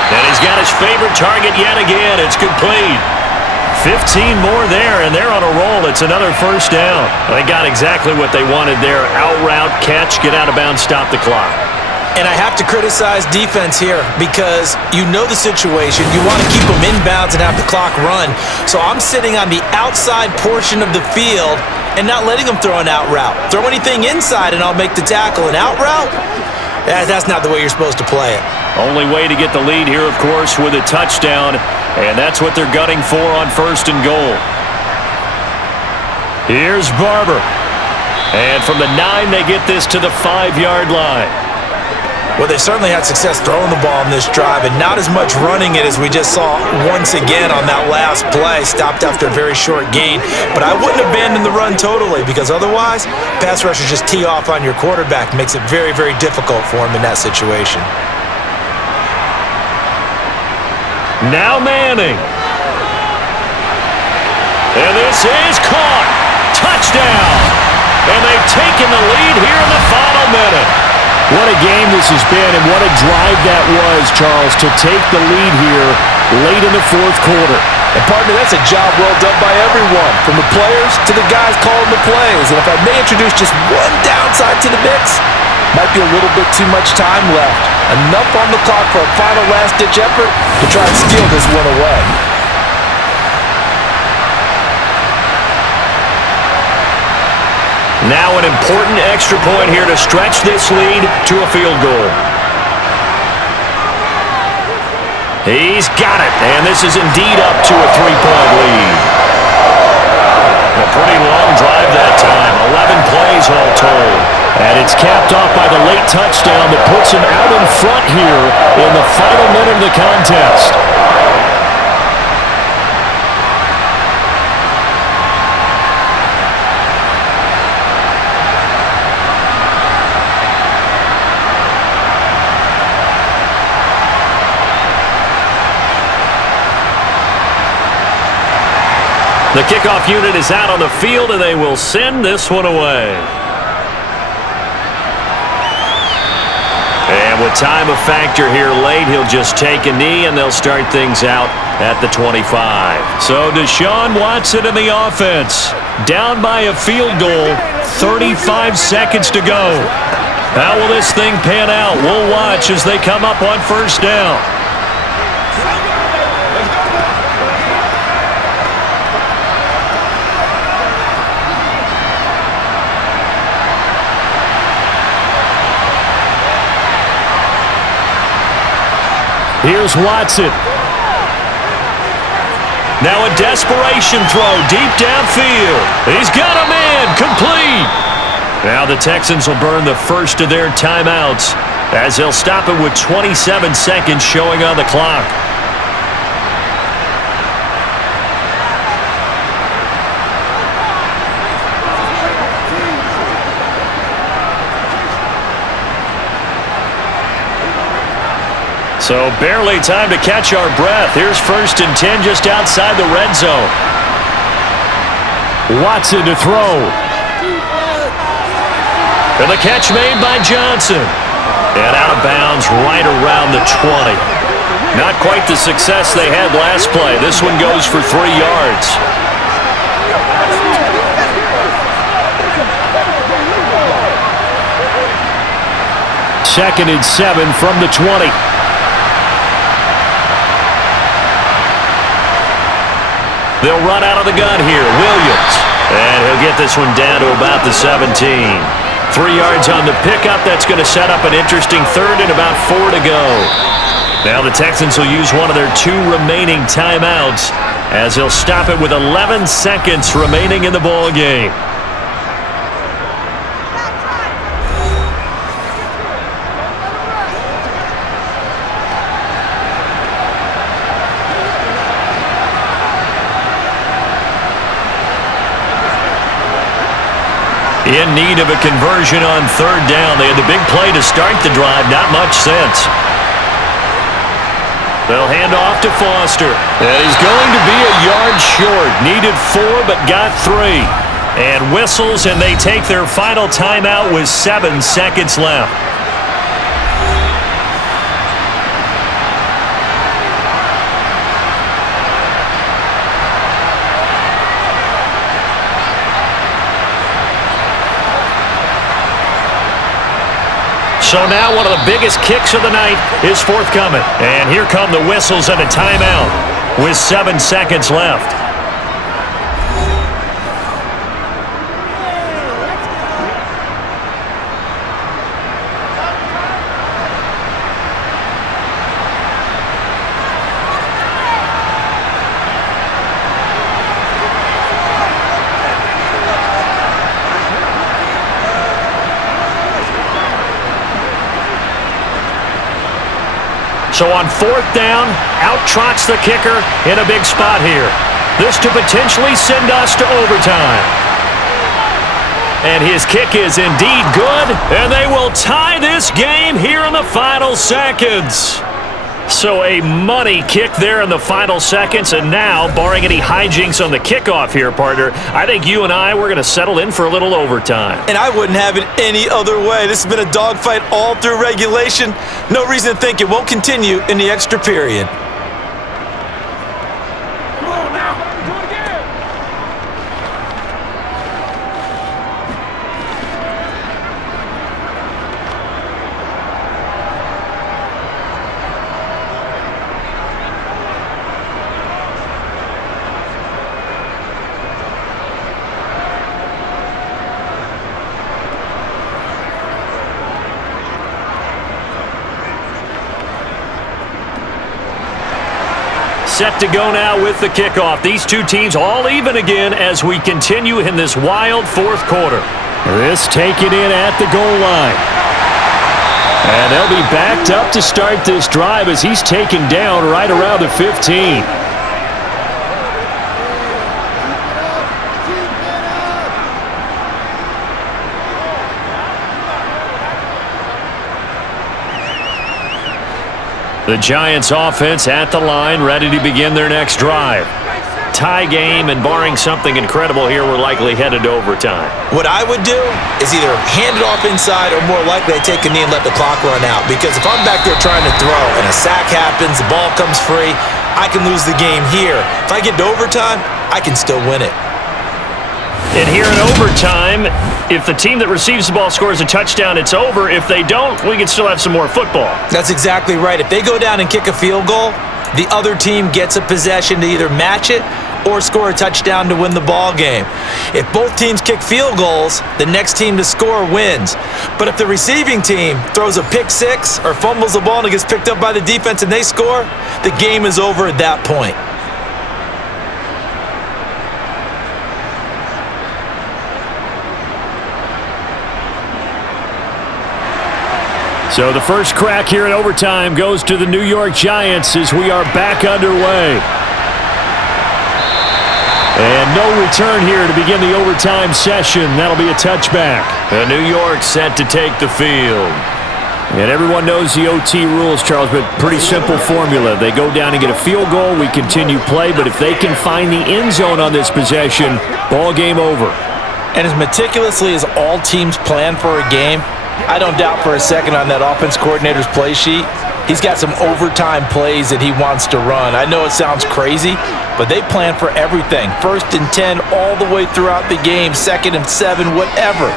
And he's He's got his favorite target yet again. It's complete. 15 more there, and they're on a roll. It's another first down. They got exactly what they wanted there. Out route, catch, get out of bounds, stop the clock. And I have to criticize defense here because you know the situation. You want to keep them inbounds and have the clock run. So I'm sitting on the outside portion of the field and not letting them throw an out route. Throw anything inside and I'll make the tackle. An out route? That's not the way you're supposed to play it. Only way to get the lead here, of course, with a touchdown. And that's what they're gunning for on 1st and goal. Here's Barber. And from the 9, they get this to the 5-yard line. Well, they certainly had success throwing the ball in this drive and not as much running it as we just saw once again on that last play. Stopped after a very short gain. But I wouldn't abandon the run totally because otherwise, pass rushers just tee off on your quarterback. Makes it very, very difficult for him in that situation. Now Manning. And this is caught. Touchdown. And they've taken the lead here in the final minute. What a game this has been, and what a drive that was, Charles, to take the lead here late in the 4th quarter. And, partner, that's a job well done by everyone, from the players to the guys calling the plays. And if I may introduce just one downside to the mix, might be a little bit too much time left. Enough on the clock for a final last-ditch effort to try and steal this one away. Now an important extra point here to stretch this lead to a field goal. He's got it, and this is indeed up to a 3-point lead. A pretty long drive that time, 11 plays all told. And it's capped off by the late touchdown that puts him out in front here in the final minute of the contest. The kickoff unit is out on the field, and they will send this one away. And with time a factor here late, he'll just take a knee, and they'll start things out at the 25. So Deshaun Watson in the offense. Down by a field goal, 35 seconds to go. How will this thing pan out? We'll watch as they come up on 1st down. Here's Watson. Now a desperation throw deep downfield. He's got a man, complete. Now the Texans will burn the first of their timeouts as they'll stop it with 27 seconds showing on the clock. So barely time to catch our breath. Here's 1st and 10 just outside the red zone. Watson to throw. And the catch made by Johnson. And out of bounds right around the 20. Not quite the success they had last play. This one goes for 3 yards. Second and 7 from the 20. They'll run out of the gun here. Williams. And he'll get this one down to about the 17. 3 yards on the pickup. That's going to set up an interesting 3rd and about 4 to go. Now the Texans will use one of their 2 remaining timeouts as they'll stop it with 11 seconds remaining in the ball game. In need of a conversion on 3rd down. They had the big play to start the drive. Not much sense. They'll hand off to Foster. And he's going to be a yard short. Needed 4, but got 3. And whistles, and they take their final timeout with 7 seconds left. So now one of the biggest kicks of the night is forthcoming. And here come the whistles and a timeout with 7 seconds left. So on 4th down, out trots the kicker in a big spot here. This to potentially send us to overtime. And his kick is indeed good, and they will tie this game here in the final seconds. So a money kick there in the final seconds, and now, barring any hijinks on the kickoff here, partner, I think you and I, we're going to settle in for a little overtime. And I wouldn't have it any other way. This has been a dogfight all through regulation. No reason to think it won't continue in the extra period. Set to go now with the kickoff. These two teams all even again as we continue in this wild 4th quarter. This taken in at the goal line. And they'll be backed up to start this drive as he's taken down right around the 15. The Giants offense at the line, ready to begin their next drive. Tie game, and barring something incredible here, we're likely headed to overtime. What I would do is either hand it off inside or more likely I take a knee and let the clock run out. Because if I'm back there trying to throw and a sack happens, the ball comes free, I can lose the game here. If I get to overtime, I can still win it. And here in overtime, if the team that receives the ball scores a touchdown, it's over. If they don't, we can still have some more football. That's exactly right. If they go down and kick a field goal, the other team gets a possession to either match it or score a touchdown to win the ball game. If both teams kick field goals, the next team to score wins. But if the receiving team throws a pick six or fumbles the ball and it gets picked up by the defense and they score, the game is over at that point. So the first crack here in overtime goes to the New York Giants as we are back underway. And no return here to begin the overtime session. That'll be a touchback. And New York set to take the field. And everyone knows the OT rules, Charles, but pretty simple formula. They go down and get a field goal, we continue play, but if they can find the end zone on this possession, ball game over. And as meticulously as all teams plan for a game, I don't doubt for a second on that offense coordinator's play sheet, he's got some overtime plays that he wants to run. I know it sounds crazy, but they plan for everything. 1st and 10 all the way throughout the game, 2nd and 7, whatever.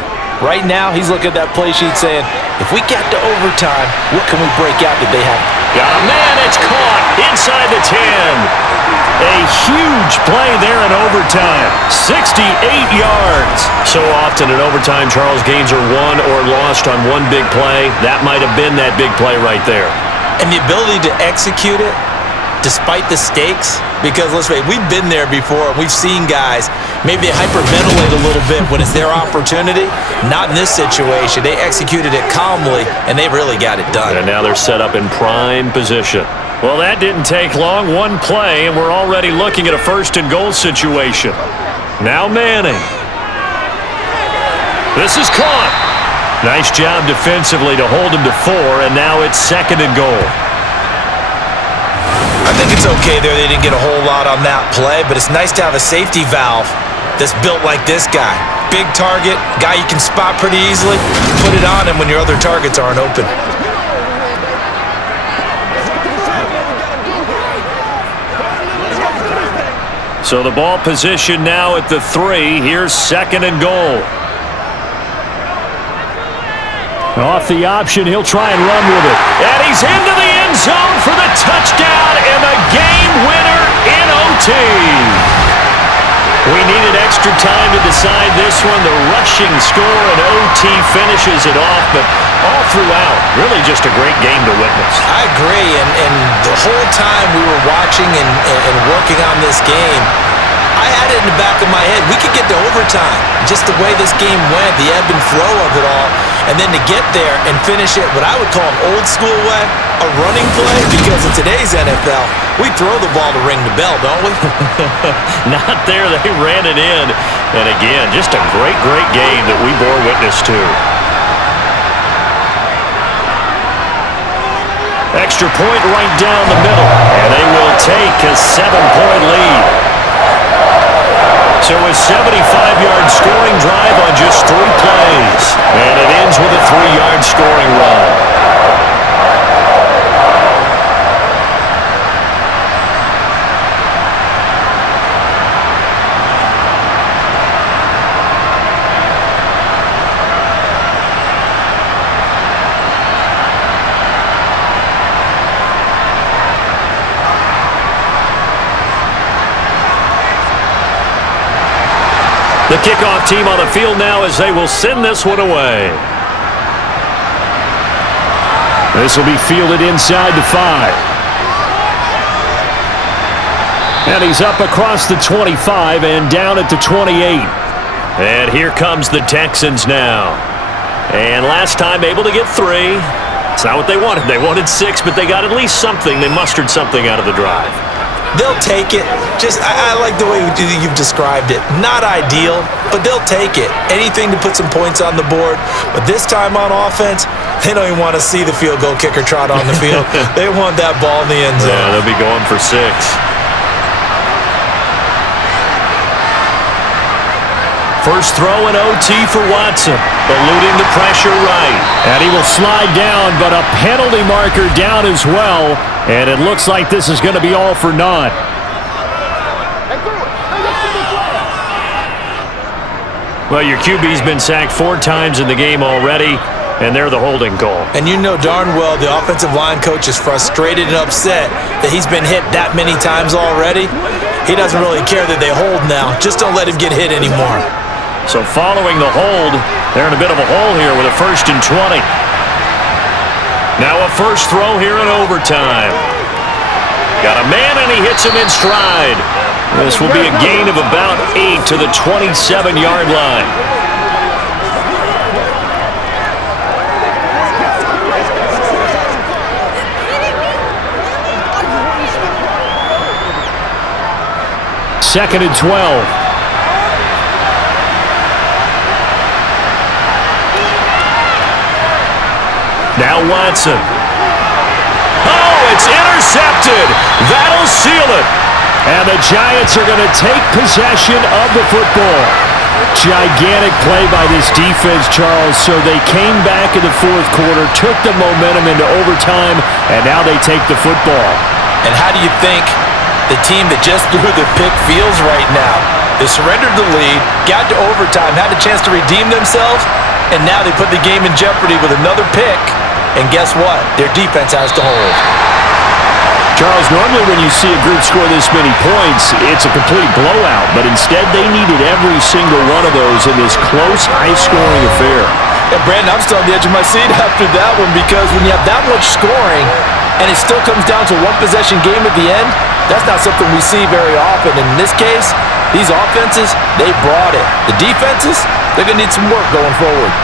Right now, he's looking at that play sheet saying, if we get to overtime, what can we break out that they have? Got a man, it's caught inside the 10. A huge play there in overtime. 68 yards. So often in overtime, Charles, games are won or lost on one big play. That might have been that big play right there. And the ability to execute it despite the stakes, because let's face it, we've been there before. We've seen guys, maybe they hyperventilate a little bit when it's their opportunity. Not in this situation. They executed it calmly, and they really got it done. And now they're set up in prime position. Well, that didn't take long. One play, and we're already looking at a 1st and goal situation. Now Manning. This is caught. Nice job defensively to hold him to 4, and now it's 2nd and goal. I think it's okay there. They didn't get a whole lot on that play, but it's nice to have a safety valve that's built like this guy. Big target, guy you can spot pretty easily. Put it on him when your other targets aren't open. So the ball position now at the 3. Here's 2nd and goal. Off the option, he'll try and run with it. And he's into the end zone for the touchdown and the game winner in OT. We needed extra time to decide this one. The rushing score and OT finishes it off, but all throughout, really just a great game to witness. I agree, and the whole time we were watching and working on this game, I had it in the back of my head. We could get to overtime. Just the way this game went, the ebb and flow of it all, and then to get there and finish it what I would call an old school way, a running play, because in today's NFL, we throw the ball to ring the bell, don't we? Not there. They ran it in. And again, just a great, great game that we bore witness to. Extra point right down the middle. And they will take a 7-point lead. So a 75-yard scoring drive on just 3 plays. And it ends with a 3-yard scoring run. The kickoff team on the field now as they will send this one away. This will be fielded inside the 5. And he's up across the 25 and down at the 28. And here comes the Texans now. And last time able to get 3. It's not what they wanted. They wanted 6, but they got at least something. They mustered something out of the drive. They'll take it. I like the way you've described it. Not ideal, but they'll take it. Anything to put some points on the board. But this time on offense, they don't even want to see the field goal kicker trot on the field. They want that ball in the end zone. Yeah, they'll be going for 6. First throw in OT for Watson, eluding the pressure right. And he will slide down, but a penalty marker down as well. And it looks like this is going to be all for naught. Well, your QB's been sacked 4 times in the game already, and they're the holding call. And you know darn well the offensive line coach is frustrated and upset that he's been hit that many times already. He doesn't really care that they hold now. Just don't let him get hit anymore. So following the hold, they're in a bit of a hole here with a 1st and 20. Now a first throw here in overtime. Got a man and he hits him in stride. This will be a gain of about 8 to the 27-yard line. Second and 12. Now Watson. Oh, it's intercepted. That'll seal it. And the Giants are going to take possession of the football. Gigantic play by this defense, Charles. So they came back in the 4th quarter, took the momentum into overtime, and now they take the football. And how do you think the team that just threw the pick feels right now? They surrendered the lead, got to overtime, had a chance to redeem themselves, and now they put the game in jeopardy with another pick. And guess what? Their defense has to hold. Charles, normally when you see a group score this many points, it's a complete blowout. But instead, they needed every single one of those in this close, high-scoring affair. And Brandon, I'm still on the edge of my seat after that one because when you have that much scoring and it still comes down to a one-possession game at the end, that's not something we see very often. And in this case, these offenses, they brought it. The defenses, they're going to need some work going forward.